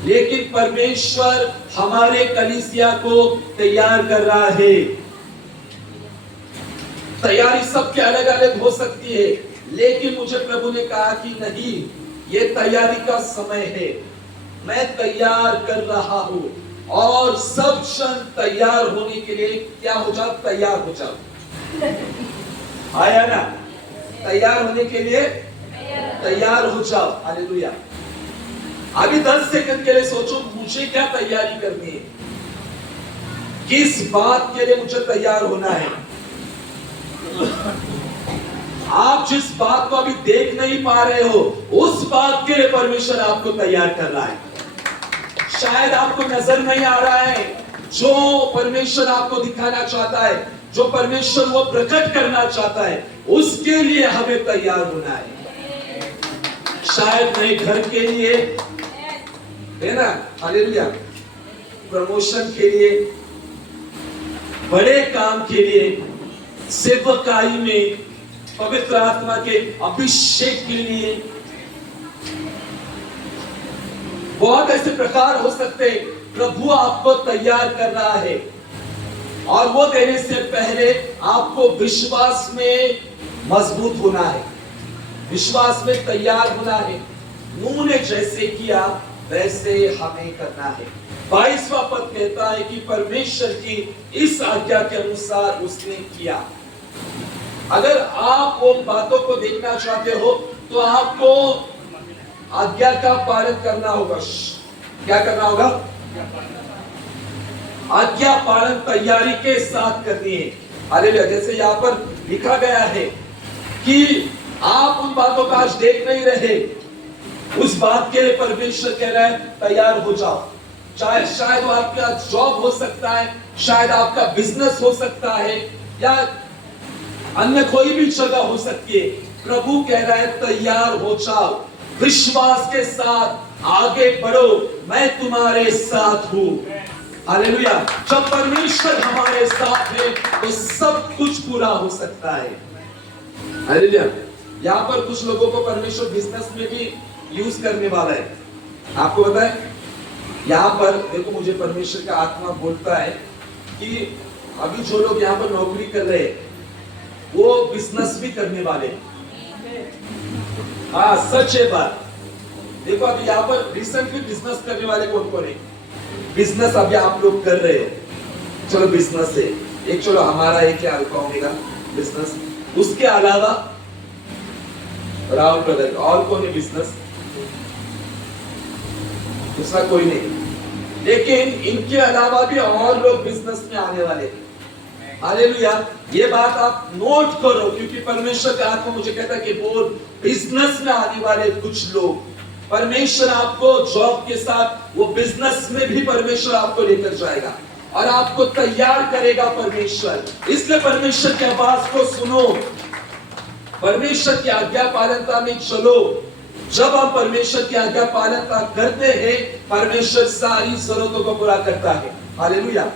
लेकिन परमेश्वर हमारे कलीसिया को तैयार कर रहा है। तैयारी सबके अलग अलग हो सकती है, लेकिन मुझे प्रभु ने कहा कि नहीं, ये तैयारी का समय है। मैं तैयार कर रहा हूं, और सब जन तैयार होने के लिए क्या हो जाओ? तैयार हो जाओ। आया ना? तैयार होने के लिए तैयार हो जाओ। हालेलुया। अभी 10 सेकंड के लिए सोचो, मुझे क्या तैयारी करनी है? किस बात के लिए मुझे तैयार होना है? आप जिस बात को अभी देख नहीं पा रहे हो, उस बात के लिए परमेश्वर आपको तैयार कर रहा है। शायद आपको नजर नहीं आ रहा है जो परमेश्वर आपको दिखाना चाहता है, जो परमेश्वर वो प्रकट करना चाहता है, उसके लिए हमें तैयार होना है। शायद नए घर के लिए है ना? हालेलुया। प्रमोशन के लिए, बड़े काम के लिए, सेवकाई में पवित्र आत्मा के अभिषेक के लिए, बहुत ऐसे प्रकार हो सकते हैं। प्रभु आपको तैयार कर रहा है, और वो देने से पहले आपको विश्वास में मजबूत होना है, विश्वास में तैयार होना है। नूह ने जैसे किया वैसे हमें करना है। 22वां पद कहता है कि परमेश्वर की इस आज्ञा के अनुसार उसने किया। अगर आप उन बातों को देखना चाहते हो तो आपको आज्ञा का पालन करना होगा। क्या करना होगा? आज्ञा पालन तैयारी के साथ करनी है। हालेलुया। जैसे यहाँ पर लिखा गया है कि आप उन बातों का आज देख नहीं रहे, उस बात के लिए परमेश्वर कह रहा है तैयार हो जाओ। चाहे शायद वो आपका जॉब हो सकता है, शायद आपका बिजनेस हो सकता है, या अन्य कोई भी जगह हो सकती है, प्रभु कह रहा है तैयार हो जाओ, विश्वास के साथ आगे बढ़ो, मैं तुम्हारे साथ हूं। हालेलुया। जब परमेश्वर हमारे साथ है तो सब कुछ पूरा हो सकता है। हालेलुया। यहाँ पर कुछ लोगों को परमेश्वर बिजनेस में भी यूज करने वाला है। आपको पता है, यहाँ पर देखो, मुझे परमेश्वर का आत्मा बोलता है कि अभी जो लोग यहाँ पर नौकरी कर रहे हैं वो बिजनेस भी करने वाले हैं। हाँ, सच है बात। देखो अभी यहाँ पर रिसेंटली बिजनेस करने वाले कौन कौन है? बिजनेस अभी आप लोग कर रहे हैं, चलो बिजनेस है एक, चलो हमारा है क्या अल्फा ओमेगा बिजनेस। उसके अलावा राहुल ब्रदर और कौन है बिजनेस? दूसरा कोई नहीं, लेकिन इनके अलावा भी और लोग बिजनेस में आने वाले हैं। हालेलुया। ये बात आप नोट करो, क्योंकि परमेश्वर का आत्मा मुझे कहता है कि बोल बिजनेस में आने वाले कुछ लोग, परमेश्वर आपको जॉब के साथ वो बिजनेस में भी परमेश्वर आपको लेकर जाएगा और आपको तैयार करेगा परमेश्वर। इसलिए परमेश्वर की आवाज को सुनो, परमेश्वर की आज्ञा पालनता में चलो। जब हम परमेश्वर की आज्ञा पालनता करते हैं, परमेश्वर सारी जरूरतों को पूरा करता है। हालेलुया।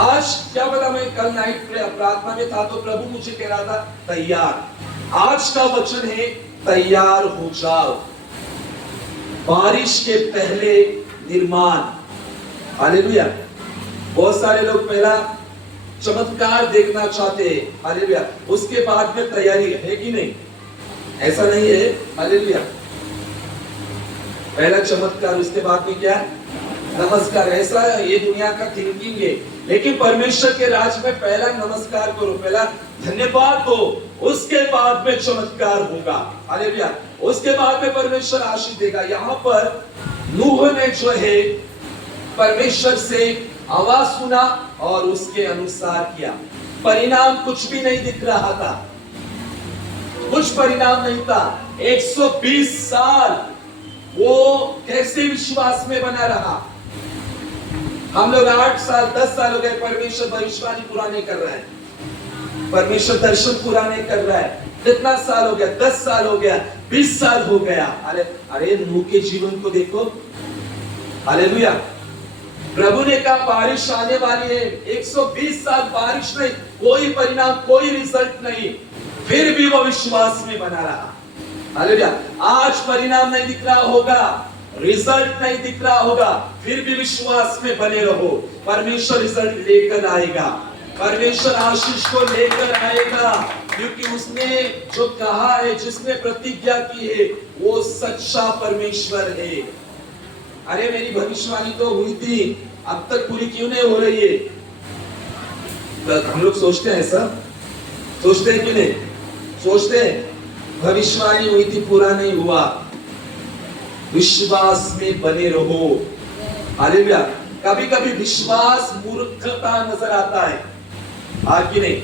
आज क्या पता, मैं कल नाइट प्रार्थना में था तो प्रभु मुझे कह रहा था तैयार। आज का वचन है तैयार हो जाओ, बारिश के पहले निर्माण। हालेलुया। बहुत सारे लोग पहला चमत्कार देखना चाहते हैं, हालेलुया, उसके बाद में तैयारी है कि नहीं? ऐसा नहीं है। हालेलुया। पहला चमत्कार, उसके बाद में क्या? नमस्कार। ऐसा ये दुनिया का थिंकिंग है, लेकिन परमेश्वर के राज में पहला नमस्कार करो, पहला धन्यवाद दो, उसके बाद में चमत्कार होगा। हालेलुया। उसके बाद में परमेश्वर आशीष देगा। यहाँ पर नूह ने जो है परमेश्वर से आवाज सुना और उसके अनुसार किया। परिणाम कुछ भी नहीं दिख रहा था, कुछ परिणाम नहीं था। 120 साल वो कैसे विश्वास में बना रहा। हम लोग 8 साल 10 साल हो गए, परमेश्वर भविष्यवाणी पूरा नहीं कर रहा है, परमेश्वर दर्शन पूरा नहीं कर रहा है। कितना साल हो गया? 10 साल हो गया, 20 साल हो गया। अरे नूह के जीवन को देखो। हालेलुया। प्रभु ने कहा बारिश आने वाली है, 120 साल बारिश नहीं, कोई परिणाम, कोई रिजल्ट नहीं, फिर भी वो विश्वास में बना रहा। हालेलुया। आज परिणाम नहीं दिख रहा होगा, रिजल्ट नहीं दिख रहा होगा, फिर भी विश्वास में बने रहो। परमेश्वर रिजल्ट लेकर आएगा, परमेश्वर आशीष को लेकर आएगा, क्योंकि उसने जो कहा है, जिसने प्रतिज्ञा की है, वो सच्चा परमेश्वर है। अरे मेरी भविष्यवाणी तो हुई थी, अब तक पूरी क्यों नहीं हो रही है? तो हम लोग सोचते हैं, ऐसा सोचते हैं कि नहीं? सोचते हैं भविष्यवाणी हुई थी, पूरा नहीं हुआ। विश्वास में बने रहो। हालेलुया। कभी कभी विश्वास मूर्खता नजर आता है, कि नहीं?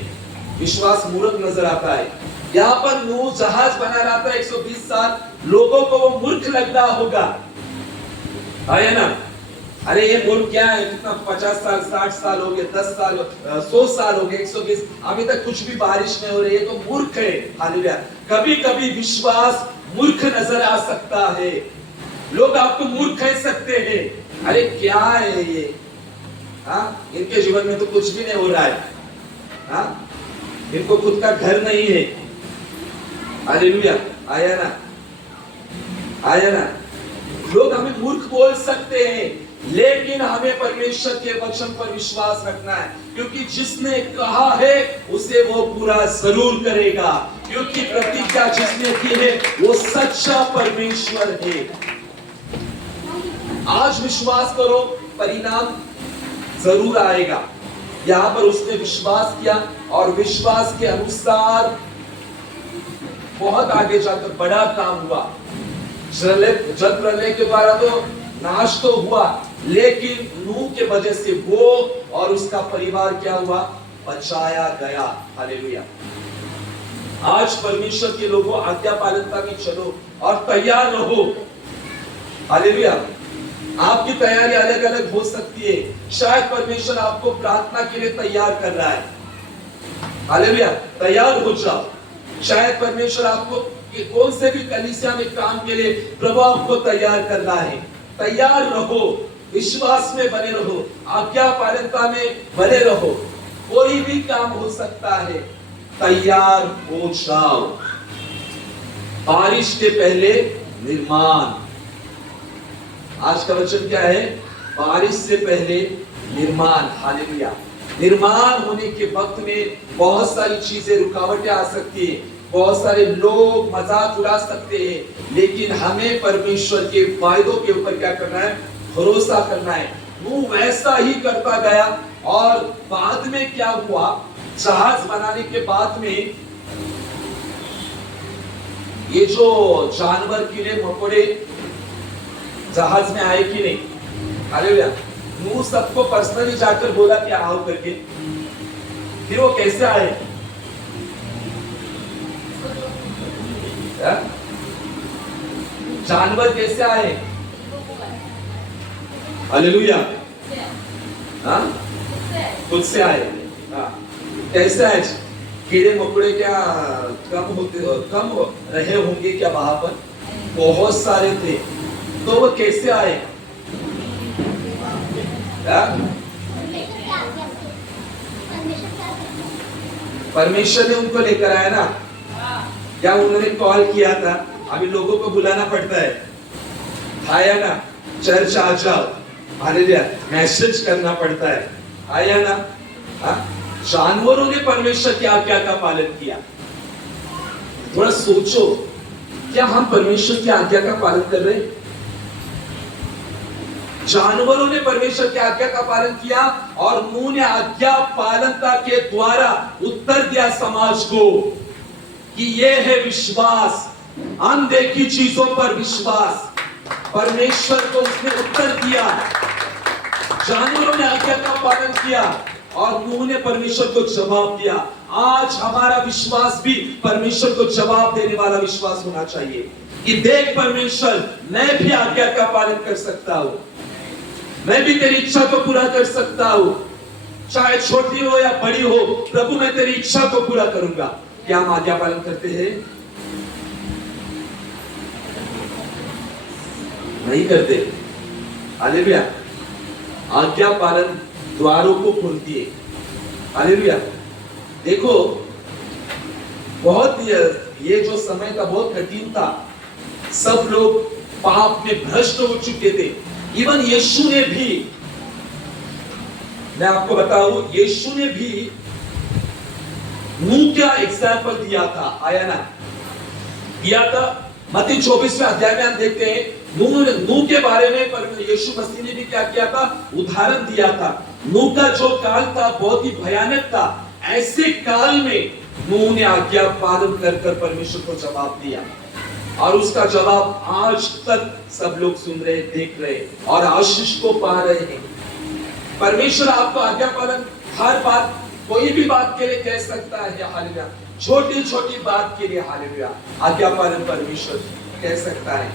विश्वास मूर्ख नजर आता है। यहाँ पर नूह जहाज बना रहा था 120 साल, लोगों को वो मूर्ख लग रहा होगा, है ना? अरे ये मूर्ख क्या है, कितना 50 साल 60 साल हो गए, 10 साल 100 साल हो गए, 120, अभी तक कुछ भी बारिश नहीं हो रही है, तो मूर्ख है। हालेलुया। कभी कभी विश्वास मूर्ख नजर आ सकता है, लोग आपको मूर्ख कह सकते हैं। अरे क्या है ये, इनके जीवन में तो कुछ भी नहीं हो रहा है, इनको खुद का घर नहीं है। हालेलुया। आया ना, आया ना? लोग हमें मूर्ख बोल सकते हैं, लेकिन हमें परमेश्वर के वचन पर विश्वास रखना है, क्योंकि जिसने कहा है उसे वो पूरा जरूर करेगा, क्योंकि प्रतिज्ञा जिसने की है वो सच्चा परमेश्वर है। आज विश्वास करो, परिणाम जरूर आएगा। यहाँ पर उसने विश्वास किया और विश्वास के अनुसार बहुत आगे जाकर बड़ा काम हुआ। जल प्रलय के द्वारा तो नाश तो हुआ, लेकिन नूह के वजह से वो और उसका परिवार क्या हुआ? बचाया गया। हालेलुया। आज परमेश्वर के लोगों, आज्ञा पालनता में चलो और तैयार रहो। हालेलुया। आपकी तैयारी अलग अलग हो सकती है, शायद परमेश्वर आपको प्रार्थना के लिए तैयार कर रहा है, हालेलुया, तैयार हो जाओ। शायद परमेश्वर आपको कि कौन से भी कलीसिया में काम के लिए प्रभु आपको तैयार करना है। तैयार रहो, विश्वास में बने रहो, आज्ञा पालनता में बने रहो, कोई भी काम हो सकता है। तैयार हो जाओ। बारिश के पहले निर्माण। आज का वचन क्या है? बारिश से पहले निर्माण। हालेलुया। निर्माण होने के वक्त में बहुत सारी चीजें, रुकावटें आ सकती है, बहुत सारे लोग मजाक उड़ा सकते हैं, लेकिन हमें परमेश्वर के वायदों के ऊपर क्या करना है? भरोसा करना है। वो वैसा ही करता गया। और बाद में क्या हुआ? जहाज बनाने के बाद में ये जो जानवर, कीड़े मकोड़े जहाज में आए कि नहीं? हालेलुया। नूह सबको पर्सनली जाकर बोला कि आओ करके, फिर वो कैसे आए? जानवर कैसे आए? हालेलुया। हाँ, खुद से आए। हाँ, कैसे आए? कीड़े मकोड़े क्या कम रहे होंगे क्या वहां पर? बहुत सारे थे। तो वो कैसे आए? परमेश्वर ने उनको लेकर आया ना। क्या उन्होंने कॉल किया था? अभी लोगों को बुलाना पड़ता है, आया ना, चर्च आ जाओ, हालेलुया, मैसेज करना पड़ता है, आया ना। जानवरों ने परमेश्वर की आज्ञा का पालन किया। थोड़ा सोचो, क्या हम परमेश्वर की आज्ञा का पालन कर रहे हैं? जानवरों ने परमेश्वर की आज्ञा का पालन किया और नूह ने आज्ञा पालनता के द्वारा उत्तर दिया समाज को कि यह है विश्वास, अनदेखी चीजों पर विश्वास। परमेश्वर को उसने उत्तर दिया। जानवरों ने आज्ञा का पालन किया और नूह ने परमेश्वर को जवाब दिया। आज हमारा विश्वास भी परमेश्वर को जवाब देने वाला विश्वास होना चाहिए कि देख परमेश्वर, मैं भी आज्ञा का पालन कर सकता हूं, मैं भी तेरी इच्छा को पूरा कर सकता हूं, चाहे छोटी हो या बड़ी हो, प्रभु मैं तेरी इच्छा को पूरा करूंगा। क्या हम आज्ञा पालन करते हैं? नहीं करते। हालेलुया। आज्ञा पालन द्वारों को खोलती है। हालेलुया। देखो, बहुत ये जो समय था बहुत कठिन था। सब लोग पाप में भ्रष्ट हो चुके थे। इवन यीशु ने भी, मैं आपको बताऊं, यीशु ने भी नूह का एग्जाम्पल दिया था, आया ना, दिया था। मत्ती 24वें अध्याय में हम देखते हैं नूह के बारे में पर यीशु मसीह ने भी क्या किया था? उदाहरण दिया था। नूह का जो काल था बहुत ही भयानक था। ऐसे काल में नूह ने आज्ञा पालन कर परमेश्वर को जवाब दिया और उसका जवाब आज तक सब लोग सुन रहे, देख रहे और आशीष को पा रहे हैं। परमेश्वर आपको आज्ञा पालन हर बात, कोई भी बात के लिए कह सकता है। हालेलुया। छोटी छोटी बात के लिए, हालेलुया, आज्ञा पालन परमेश्वर कह सकता है।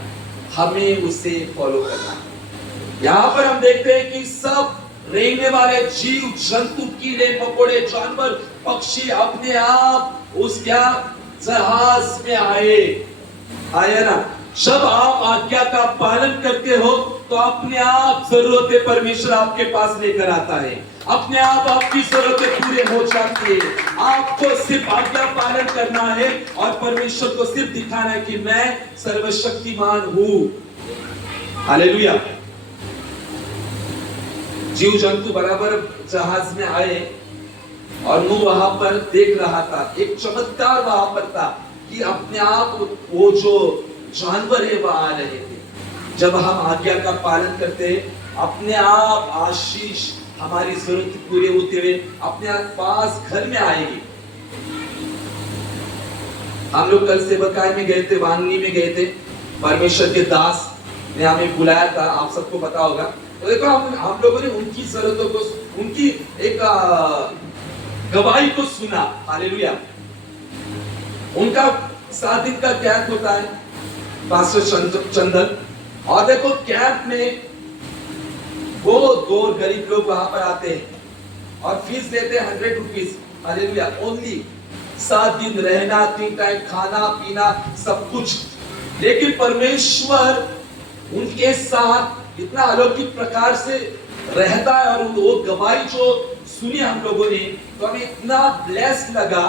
हमें उसे फॉलो करना है। यहाँ पर हम देखते हैं कि सब रेंगने वाले जीव जंतु, कीड़े मकोड़े, जानवर, पक्षी अपने आप उस क्या जहाज में आए, आया ना। जब आप आज्ञा का पालन करते हो तो अपने आप जरूरतें परमेश्वर आपके पास लेकर आता है। अपने आप आपकी जरूरतें पूरे हो जाती है। आपको सिर्फ आज्ञा पालन करना है और परमेश्वर को सिर्फ दिखाना है कि मैं सर्वशक्तिमान हूं। हालेलुया। जीव जंतु बराबर जहाज में आए और नूह वहां पर देख रहा था। एक चमत्कार वहां पर था कि अपने आप वो जो जानवर है वह आ रहे थे। जब हम आज्ञा का पालन करते हैं, अपने आप आशीष, हमारी जरूरत पूरे होते हुए अपने पास घर में आएगी। हम लोग कल सेवकाई में गए थे, वांगनी में गए थे। परमेश्वर के दास ने हमें बुलाया था, आप सबको पता होगा। तो देखो, हम लोगों ने उनकी जरूरतों को, उनकी एक गवाही को सुना। हालेलुया। उनका 7 दिन का कैंप होता है, पास्टर चंदन। और देखो, कैंप में वो 2 गरीब लोग वहां पर आते हैं और फीस देते हैं 100 रुपीज। हालेलुया, ओनली 7 दिन रहना, 3 टाइम खाना पीना सब कुछ, लेकिन परमेश्वर उनके साथ इतना अलौकिक प्रकार से रहता है। और वो गवाही जो सुनी हम लोगों ने, तो हमें इतना ब्लेस लगा,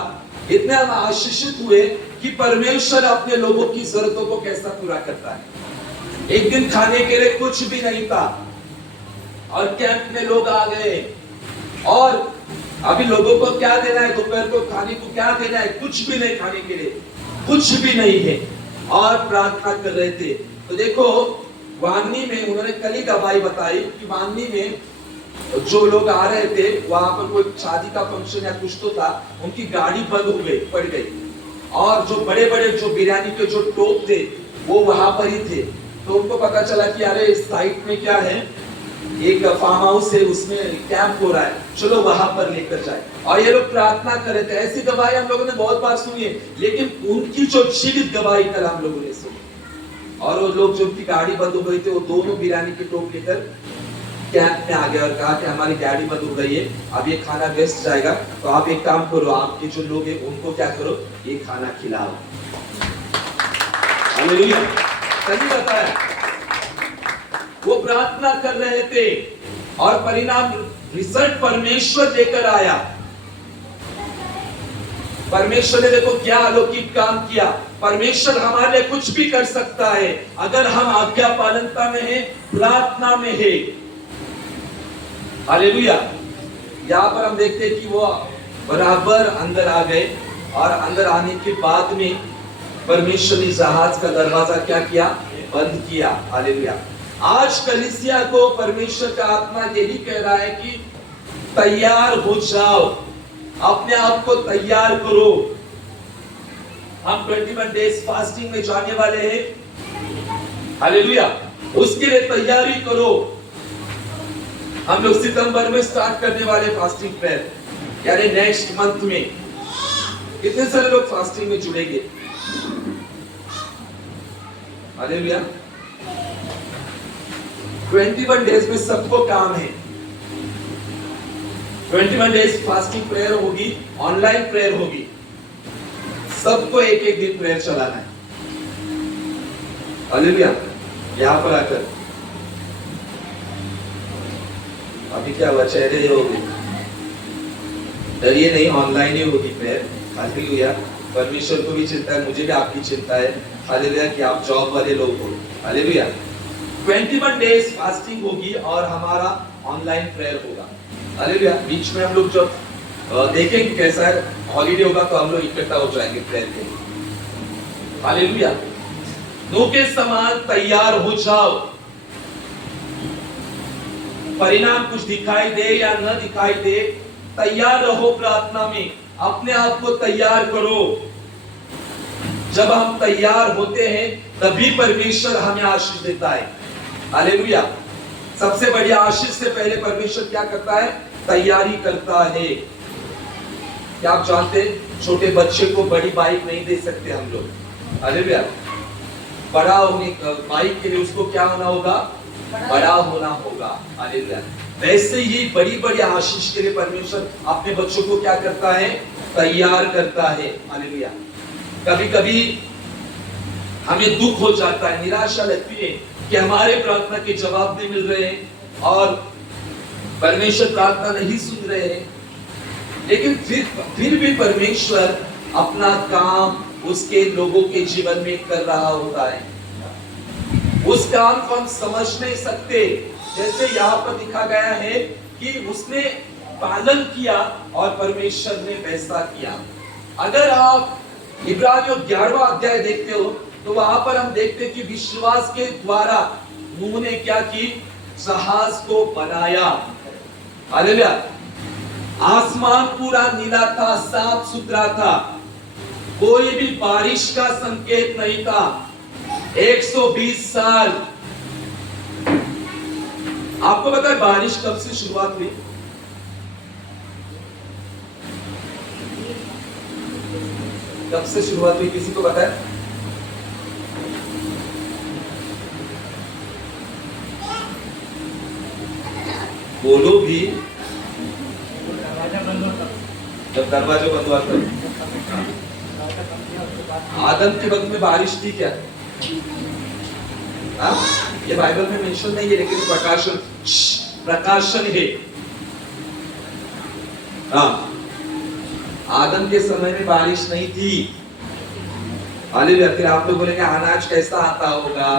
इतने हम आशीषित हुए कि परमेश्वर अपने लोगों की जरूरतों को कैसा पूरा करता है। एक दिन खाने के लिए कुछ भी नहीं था और कैंप में लोग आ गए, और अभी लोगों को क्या देना है, दोपहर को खाने को क्या देना है, कुछ भी नहीं, खाने के लिए कुछ भी नहीं है, और प्रार्थना कर रहे थे। तो देखो वांगनी में उन्होंने कल ही गवाही बताई कि वांगनी में जो लोग आ रहे थे, वहां पर कोई शादी का फंक्शन या कुछ तो था, उनकी गाड़ी बंद हो गई, पड़ गई, और जो बड़े बड़े जो बिरयानी के जो टोप थे वो वहां पर ही थे। तो उनको पता चला कि अरे इस साइट में क्या है, एक फार्म हाउस है, उसमें कैंप हो रहा है, चलो वहां पर लेकर जाए। और ये लोग प्रार्थना कर रहे थे। ऐसी गवाही हम लोगों ने बहुत बार सुनी है, लेकिन उनकी जो जीवित गवाही कल हम लोगों ने सुनी। और वो लोग जो उनकी गाड़ी बंद हो गई थी, वो दोनों बिरयानी के टोप लेकर कैंप में आ गए और कहा कि हमारी गाड़ी बंद हो गई है, अब ये खाना वेस्ट जाएगा, तो आप एक काम करो, आपके जो लोग हैं उनको क्या करो, ये खाना खिलाओ। हालेलुया, सही बताया। वो प्रार्थना कर रहे थे और परिणाम, रिजल्ट परमेश्वर लेकर आया। परमेश्वर ने देखो क्या अलौकिक काम किया। परमेश्वर हमारे लिए कुछ भी कर सकता है अगर हम आज्ञा पालनता में है, प्रार्थना में है। हालेलुया। यहाँ पर हम देखते हैं कि वो बराबर अंदर आ गए, और अंदर आने के बाद में परमेश्वर ने जहाज का दरवाजा क्या किया, बंद किया। हालेलुया। आज कलीसिया को परमेश्वर का आत्मा यही कह रहा है कि तैयार हो जाओ, अपने आप को तैयार करो। हम 21 डेज फास्टिंग में जाने वाले हैं। हालेलुया। उसके लिए तैयारी करो। हम लोग सितंबर में स्टार्ट करने वाले फास्टिंग प्रेयर, यानी नेक्स्ट मंथ में। कितने सारे लोग फास्टिंग में जुड़ेंगे? हालेलुया। 21 डेज में सबको काम है। 21 डेज फास्टिंग प्रेयर होगी, ऑनलाइन प्रेयर होगी, सबको एक एक दिन प्रेयर चलाना है। हालेलुया। यहां पर आकर अभी क्या हुआ, चेहरे हो गए, डरिए नहीं, ऑनलाइन ही होगी प्रेयर। हालेलुया। परमेश्वर को भी चिंता है, मुझे भी आपकी चिंता है। हालेलुया कि आप जॉब वाले लोग हो। हालेलुया। 21 डेज फास्टिंग होगी और हमारा ऑनलाइन प्रेयर होगा। हालेलुया। बीच में हम लोग जब देखेंगे कैसा है, हॉलीडे होगा तो हम लोग इकट्ठा हो जाएंगे प्रेयर के लिए। हालेलुया। नूह के समान तैयार हो जाओ। परिणाम कुछ दिखाई दे या न दिखाई दे, तैयार रहो प्रार्थना में, अपने आप को तैयार करो। जब हम तैयार होते हैं तभी परमेश्वर हमें आशीष देता है। हालेलुया। सबसे बड़ी आशीष से पहले परमेश्वर क्या करता है, तैयारी करता है। क्या आप जानते हैं, छोटे बच्चे को बड़ी बाइक नहीं दे सकते हम लोग। हालेलुया। बड़ा होने बाइक के लिए उसको क्या होना होगा, बड़ा होना होगा। हालेलुया। वैसे ही बड़ी बड़ी आशीष के लिए परमेश्वर अपने बच्चों को क्या करता है, तैयार करता है। हालेलुया। कभी कभी हमें दुख हो जाता है, निराशा लगती है कि हमारे प्रार्थना के जवाब नहीं मिल रहे हैं और परमेश्वर प्रार्थना नहीं सुन रहे हैं, लेकिन फिर भी परमेश्वर अपना काम उसके लोगों के जीवन में कर रहा होता है। उस काम को हम समझ नहीं सकते, जैसे यहाँ पर लिखा गया है कि उसने पालन किया और परमेश्वर ने वैसा किया। अगर आप इब्रानियों 11वां अध्याय देखते हो तो वहां पर हम देखते हैं कि विश्वास के द्वारा नूह ने क्या की, जहाज को बनाया। हालेलुया। आसमान पूरा नीला था, साफ सुथरा था, कोई भी बारिश का संकेत नहीं था। 120 साल। आपको पता है बारिश कब से शुरुआत हुई? कब से शुरुआत हुई, किसी को पता है? बोलो भी। जब दरवाजा बंद हुआ था। आदम के वक्त में बारिश थी क्या? ये बाइबल में मेंशन नहीं है, लेकिन प्रकाशन है। आदम के समय में बारिश नहीं थी। हालेलुया। फिर आप लोग बोलेंगे अनाज कैसा आता होगा,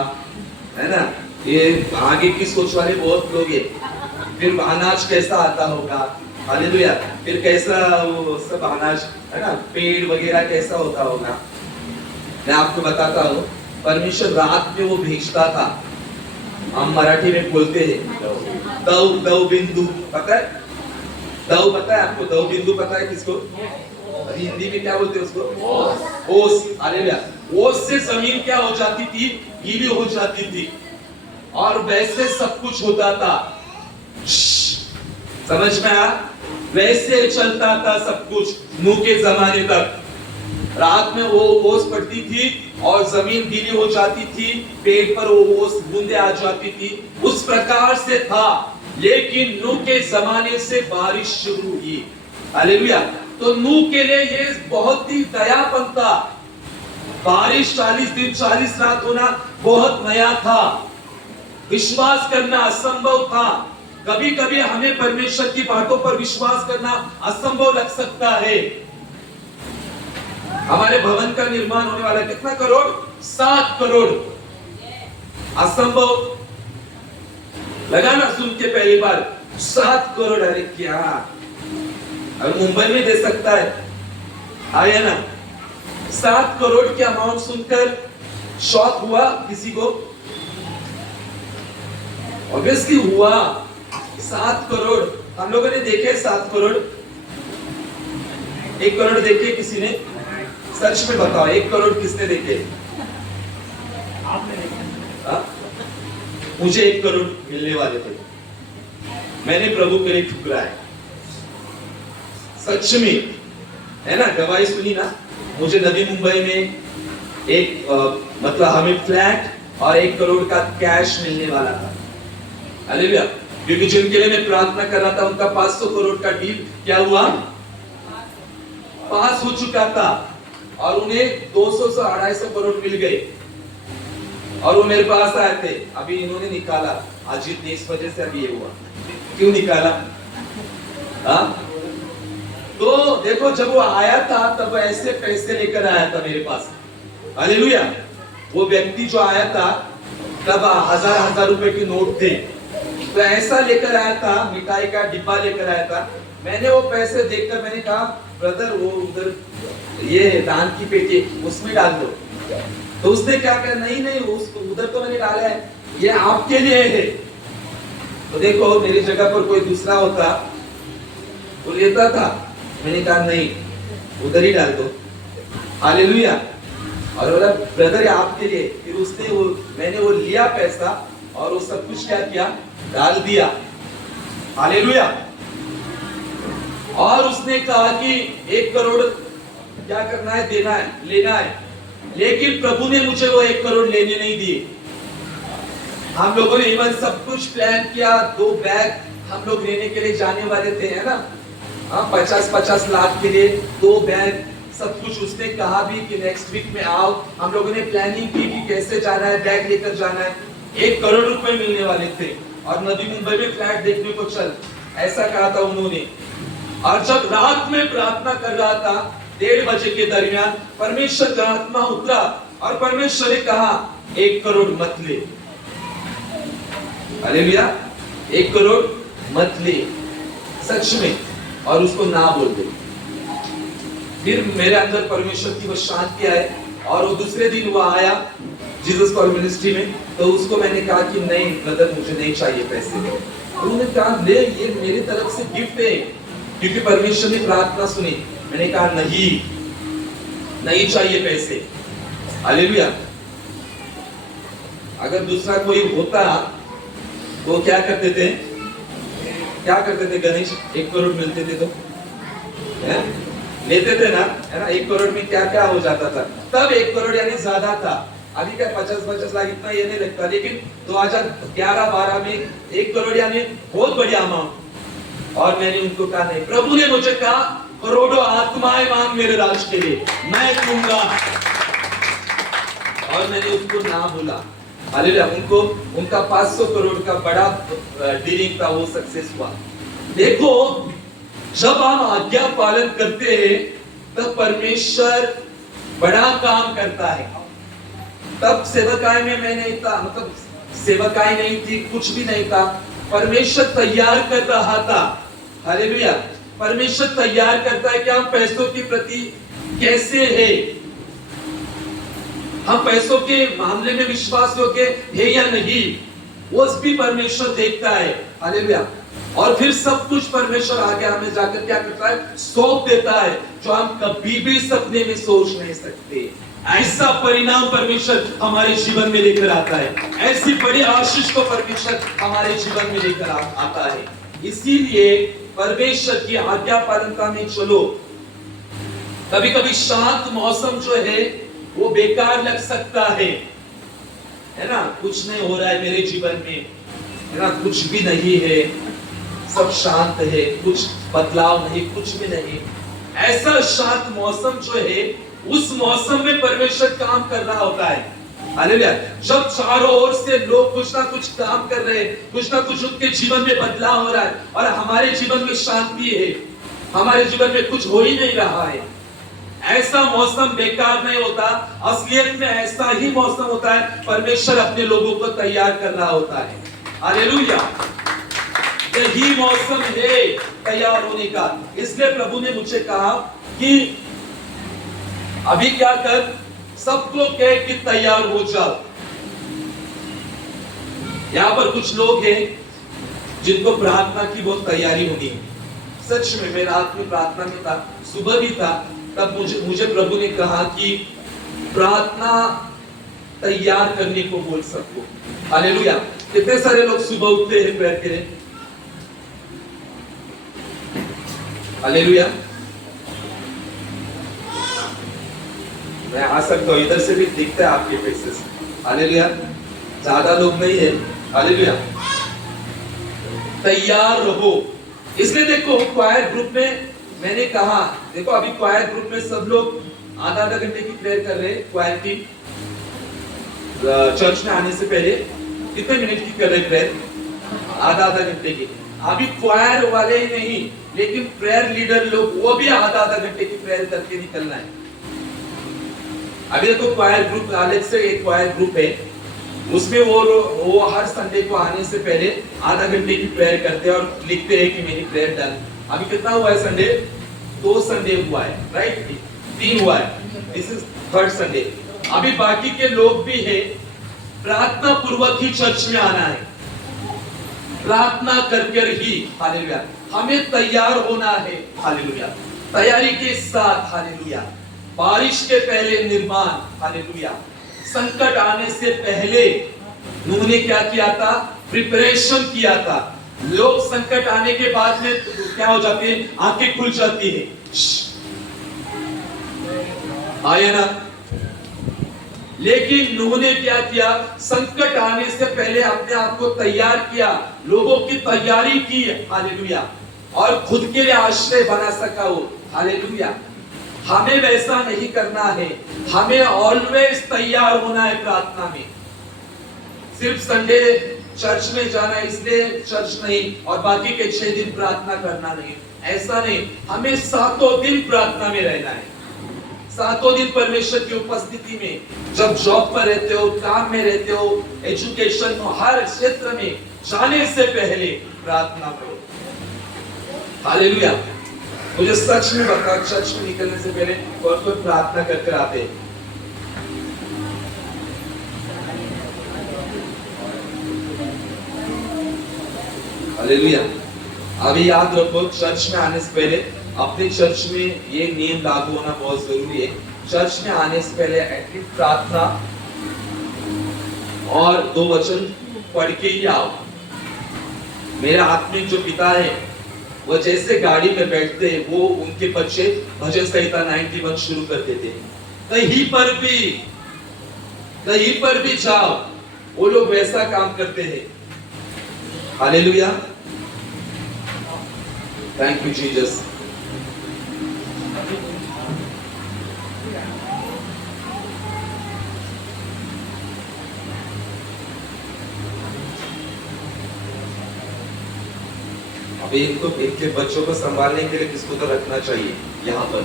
है ना? ये आगे की सोच वाले बहुत लोग हैं। फिर अनाज कैसा आता होगा, हालेलुया। फिर कैसा वो सब अनाज, है ना, पेड़ वगैरह कैसा होता होगा। मैं आपको बताता हूँ, परमेश्वर रात में वो भेजता था। हम मराठी में बोलते हैं दव दव बिंदु, पता है? दव पता है आपको? दव बिंदु पता है किसको? हिंदी में क्या बोलते हैं उसको? ओस। हालेलुया। ओस से जमीन क्या हो जाती थी? गीली हो जाती थी, और वैसे सब कुछ होता था। समझ में आया? वैसे चलता था सब कुछ नूह के जमाने तक। रात में वो ओस पड़ती थी और जमीन गीली हो जाती थी, पेड़ पर वो ओस बूंदे आ जाती थी, उस प्रकार से था। लेकिन नूह के जमाने से बारिश शुरू हुई। हालेलुया। तो नूह के लिए ये बहुत ही दयापन था। बारिश 40 दिन 40 रात होना बहुत नया था। विश्वास करना असंभव था। कभी कभी हमें परमेश्वर की बातों पर विश्वास करना असंभव लग सकता है। हमारे भवन का निर्माण होने वाला कितना करोड़? 7 करोड़। असंभव लगा ना सुन के पहली बार? 7 करोड़, अरे क्या! अब मुंबई में दे सकता है, आया ना? 7 करोड़ के अमाउंट सुनकर शॉक हुआ किसी को? ऑब्वियसली हुआ। 7 करोड़ हम लोगों ने देखे। 7 करोड़, 1 करोड़ देखे किसी ने? सर्च में बताओ, 1 करोड़ किसने देखे? मुझे 1 करोड़ मिलने वाले थे, मैंने प्रभु के लिए ठुकराया। सच में, है ना? गवाही सुनी ना? मुझे नवी मुंबई में एक मतलब हमें फ्लैट और 1 करोड़ का कैश मिलने वाला था। हालेलुया। क्योंकि जिनके लिए मैं प्रार्थना कर रहा था उनका 500 करोड़ का डील क्या हुआ? पास हो चुका था, और उन्हें 200 से 250 करोड़ मिल गए, और वो मेरे पास आए थे। अभी इन्होंने निकाला, अजीत ने, इस वजह से अभी ये हुआ। क्यों निकाला? तो देखो, जब वो आया था तब ऐसे पैसे लेकर आया था मेरे पास। हालेलुया। वो व्यक्ति जो आया था तब 1000 रुपए के नोट थे, तो ऐसा लेकर आया था, मिठाई का डिब्बा लेकर आया था। मैंने वो पैसे देखकर मैंने कहा, ब्रदर वो उधर ये दान की पेटी उसमें डाल दो। तो उसने क्या कहा, नहीं नहीं उसको उधर तो मैंने डाला है, ये आपके लिए है। तो देखो, मेरी जगह पर कोई दूसरा होता वो लेता था। मैंने कहा नहीं, उधर ही डाल दो। हालेलुया। और बोला ब्रदर ये आपके लिए। फिर उसने वो, मैंने वो लिया पैसा और वो सब कुछ क्या किया? डाल दिया। हालेलुया। और उसने कहा कि 1 करोड़ क्या करना है? देना है, लेना है। लेकिन प्रभु ने मुझे वो 1 करोड़ लेने नहीं दिए। हम लोगों ने इवन सब कुछ प्लान किया। 2 बैग हम लोग लेने के लिए जाने वाले थे, है ना? 50-50 लाख के लिए 2 बैग, सब कुछ। उसने कहा भी कि नेक्स्ट वीक में आओ। हम लोगों ने प्लानिंग की कि कैसे जाना है, बैग लेकर जाना है। 1 करोड़ रुपए मिलने वाले थे, और नवी मुंबई में फ्लैट देखने को चल, ऐसा कहा था उन्होंने। और जब रात में प्रार्थना कर रहा था 1:30 बजे के दरमियान, परमेश्वर का आत्मा उतरा और परमेश्वर ने कहा 1 करोड़ मत ले। हालेलुया। 1 करोड़ मत ले, सच में, और उसको ना बोल दे। फिर मेरे अंदर परमेश्वर की वो शांति आई, और वो दूसरे दिन वो आया जीसस कॉल मिनिस्ट्री में। तो उसको मैंने कहा कि नहीं ब्रदर, मुझे नहीं चाहिए पैसे। उन्होंने कहा ले, ये मेरी तरफ से गिफ्ट है, क्योंकि परमेश्वर ने प्रार्थना सुनी। मैंने कहा नहीं, नहीं चाहिए पैसे। हालेलुया। अगर दूसरा कोई होता तो क्या करते थे? क्या करते थे गणेश? 1 करोड़ मिलते थे तो लेते थे ना, है ना? 1 करोड़ में क्या क्या हो जाता था तब? 1 करोड़ यानी ज्यादा था। अभी क्या 50-50 लाख इतना ये नहीं लगता, लेकिन 2011-12 में 1 करोड़ यानी बहुत बढ़िया अमाउंट। और मैंने उनको कहा नहीं, प्रभु ने मुझे कहा करोड़ों आत्माएं मांग मेरे राज के लिए, मैं दूंगा। और मैंने उसको ना बोला। हालेलुया। उनको उनका 500 करोड़ का बड़ा डीलिंग था, वो सक्सेस हुआ। देखो, जब हम आज्ञा पालन करते हैं तब परमेश्वर बड़ा काम करता है। तब सेवकाई में मैं नहीं था, मतलब सेवकाई नहीं थी, कुछ भी नहीं था। परमेश्वर तैयार कर रहा था। हालेलुया। परमेश्वर तैयार करता है कि हम पैसों के प्रति कैसे है, हम पैसों के मामले में विश्वास योग्य है या नहीं, वो भी परमेश्वर देखता है। हालेलुया। और फिर सब कुछ परमेश्वर आगे हमें जाकर क्या करता है, सौंप देता है, जो हम कभी भी सपने में सोच नहीं सकते। ऐसा परिणाम परमेश्वर हमारे जीवन में लेकर आता है, ऐसी बड़ी आशीष को परमेश्वर हमारे जीवन में लेकर आता है। इसीलिए परमेश्वर की आज्ञा पालनता में चलो। कभी कभी शांत मौसम जो है वो बेकार लग सकता है ना, कुछ नहीं हो रहा है मेरे जीवन में, है ना, कुछ भी नहीं है, सब शांत है, कुछ बदलाव नहीं, कुछ भी नहीं। ऐसा शांत मौसम जो है, उस मौसम में परमेश्वर काम कर रहा होता है। हालेलुया। जब चारों ओर से लोग कुछ ना कुछ काम कर रहे हैं, कुछ ना कुछ उनके जीवन में बदलाव हो रहा है, और हमारे जीवन में शांति है, हमारे जीवन में कुछ हो ही नहीं रहा है, ऐसा मौसम बेकार नहीं होता। असलियत में ऐसा ही मौसम होता है, परमेश्वर अपने लोगों को तैयार कर रहा होता है। हालेलुया। यही मौसम है तैयार होने का। इसलिए प्रभु ने मुझे कहा कि अभी क्या कर, सबको कह कि तैयार हो जाओ। यहाँ पर कुछ लोग हैं जिनको प्रार्थना की बहुत तैयारी होनी है। सच में मैं रात में प्रार्थना में था, सुबह भी था, तब मुझे प्रभु ने कहा कि प्रार्थना तैयार करने को बोल सबको। हालेलुया। कितने सारे लोग सुबह उठते हैं प्रेयर के लिए? हालेलुया। मैं आ सकता हूँ, इधर से भी दिखता है आपके फेसेस। हालेलुया। ज्यादा लोग नहीं है। हालेलुया। तैयार रहो। इसलिए देखो, क्वायर ग्रुप में मैंने कहा, देखो अभी क्वायर ग्रुप में सब लोग आधा घंटे की प्रेयर कर रहे हैं। क्वायर टीम चर्च में आने से पहले कितने मिनट की कर रहे प्रेयर? आधा घंटे की। अभी क्वायर वाले ही नहीं, लेकिन प्रेयर लीडर लोग, वो भी आधा घंटे की प्रेयर करके निकलना है। अभी देखो क्वायर ग्रुप, अलग से एक क्वायर ग्रुप है, उसमें वो हर संडे को आने से पहले आधा घंटे की प्रेयर करते हैं और लिखते हैं कि मेरी प्रेयर डन। अभी कितना हुआ है संडे? 2 संडे हुआ है, राइट? 3 हुआ है, दिस इज 3rd संडे। अभी बाकी के लोग भी है, प्रार्थना पूर्वक ही चर्च में आना है, प्रार्थना कर ही। हालेलुया। हमें तैयार होना है। हालेलुया। तैयारी के साथ। हालेलुया। बारिश के पहले निर्माण। हालेलुया। संकट आने से पहले नूह ने क्या किया था? प्रिपरेशन किया था। लोग संकट आने के बाद में क्या हो जाते हैं? आंखें खुल जाती है। आए ना? लेकिन नूह ने क्या किया? संकट आने से पहले अपने आप को तैयार किया, लोगों की तैयारी की। हालेलुया। और खुद के लिए आश्रय बना सका वो। हालेलुया। हमें वैसा नहीं करना है, हमें ऑलवेज तैयार होना है प्रार्थना में। सिर्फ संडे चर्च में जाना इसलिए चर्च नहीं और बाकी के 6 दिन प्रार्थना करना नहीं, ऐसा नहीं। हमें 7 दिन प्रार्थना में रहना है, 7 दिन परमेश्वर की उपस्थिति में। जब जॉब पर रहते हो, काम में रहते हो, एजुकेशन में, हर क्षेत्र में जाने से पहले प्रार्थना करो। हालेलुया। मुझे सच में बता, चर्च में निकलने से पहले कौन कौन प्रार्थना करके आते हैं? हालेलुया। अभी याद रखो, चर्च में आने से पहले अपने चर्च में ये नियम लागू होना बहुत जरूरी है। चर्च में आने से पहले एटलीस्ट प्रार्थना और 2 वचन पढ़ के ही आओ। मेरा आत्मिक जो पिता है, वो जैसे गाड़ी में बैठते हैं, वो उनके बच्चे भजन संहिता 91 शुरू कर देते हैं। कहीं पर भी जाओ, वो लोग वैसा काम करते हैं। हालेलुया। Thank you Jesus. अभी इनके बच्चों को संभालने के लिए किसको तो रखना चाहिए यहाँ पर,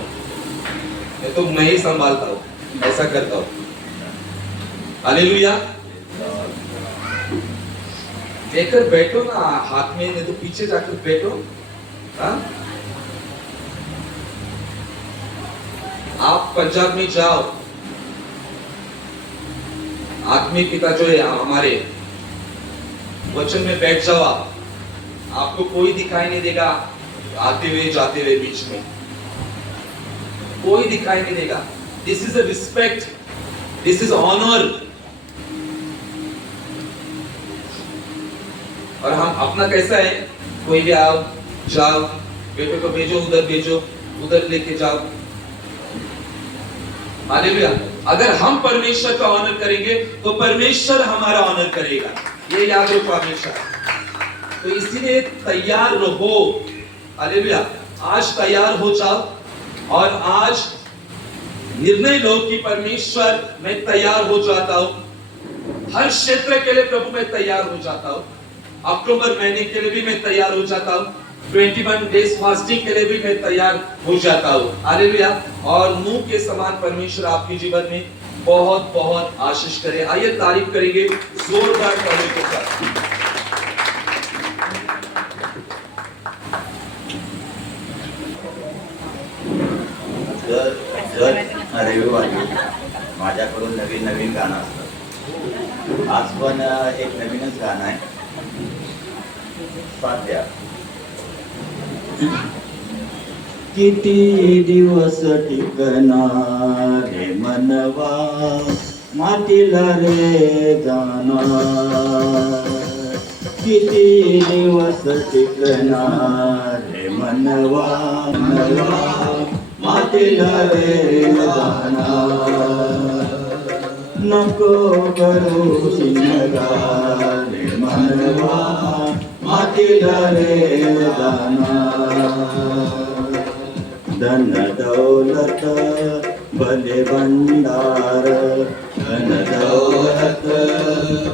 मैं तो मैं ही संभालता हूँ, ऐसा करता हूँ। हालेलुया। लेकर बैठो ना हाथ में, नहीं तो पीछे जाकर बैठो। हाँ, आप पंजाब में जाओ, आत्मिक पिता जो है हमारे वचन में बैठ जाओ आप, आपको कोई दिखाई नहीं देगा आते हुए जाते हुए बीच में, कोई दिखाई नहीं देगा। This is a respect, this is honour. और हम अपना कैसा है, कोई भी आओ जाओ, बेटे को भेजो उधर लेके जाओ। हालेलुया। अगर हम परमेश्वर का ऑनर करेंगे तो परमेश्वर हमारा ऑनर करेगा, ये याद रखो हमेशा। तो इसीलिए तैयार रहो। हालेलुया। आज तैयार हो जाओ और आज निर्णय लो कि परमेश्वर मैं तैयार हो जाता हूं, हर क्षेत्र के लिए प्रभु मैं तैयार हो जाता हूं। अक्टूबर महीने के लिए भी मैं तैयार हो जाता हूं, 21 डेज फास्टिंग के लिए भी मैं तैयार हो जाता हूं। हालेलुया। और मुंह के समान परमेश्वर आपके जीवन में बहुत बहुत आशीष करे। आइए तारीफ करेंगे जोरदार ताली के साथ। जर रविवारी माझ्याकडून नवीन गाणं असतं, आज पण एक नवीनच गाणं आहे, साथ द्या. किती दिवस टिकणार रे मनवा, मातीला रे जाणार. किती दिवस टिकणार रे मनवा, मातीला रे जाणार. नको करू शिंगार रे मनवा, मातीला रे जाणार. धन दौलत भले भंडार, धन दौलत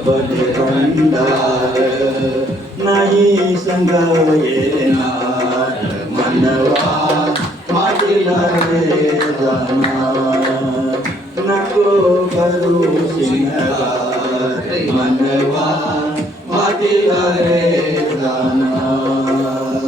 भले भंडार, नाही संग येणार मनवा, मातीला रे जाणार. नको करू शिंगार मनवा, मातीला रे जाणार.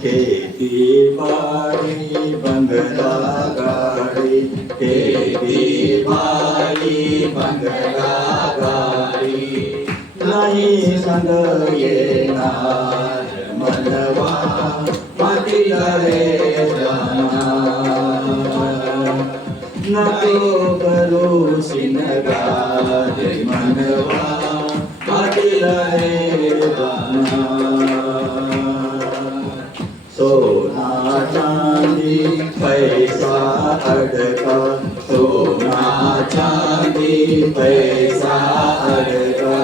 खेती बाड़ी बंगला गाड़ी, खेती बाड़ी बंगला गाड़ी, नहीं संग येणार मनवा, मातीला रे जाणार. नको करू शिंगार मनवा, मातीला रे जाणार. सोना चांदी पैसा अडका, सोना चांदी पैसा अडका,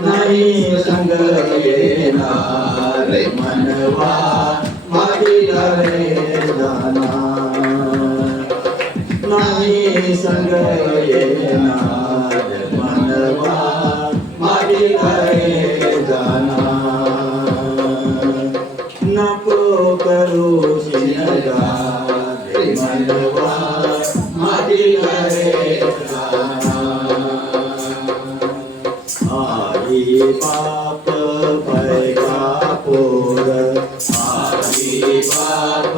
नहीं संग येणार मनवा, मातीला रे जाणार. नहीं संग येणार मनवा, मातीला रे जाणार. नको करू शिंगार मनवा, मातीला रे जाणार. आई बाप बैगा पोर, आई बाप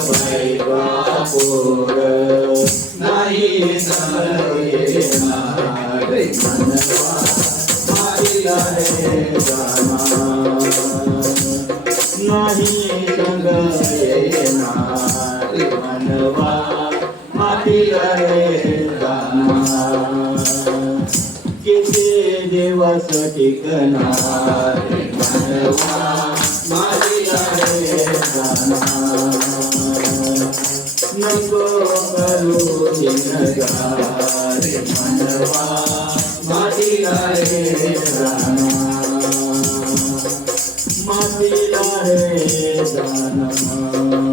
बैगा पोर, नाही संग येणार मनवा, मातीला रे जाणार. नाही संग येणार मनवा, मातीला रे जाणार. किती दिवस टिकणार मनवा, मातीला रे जाणार. नको करू शिंगार मनवा, मातीला रे जाणार. मातीला रे जाणार.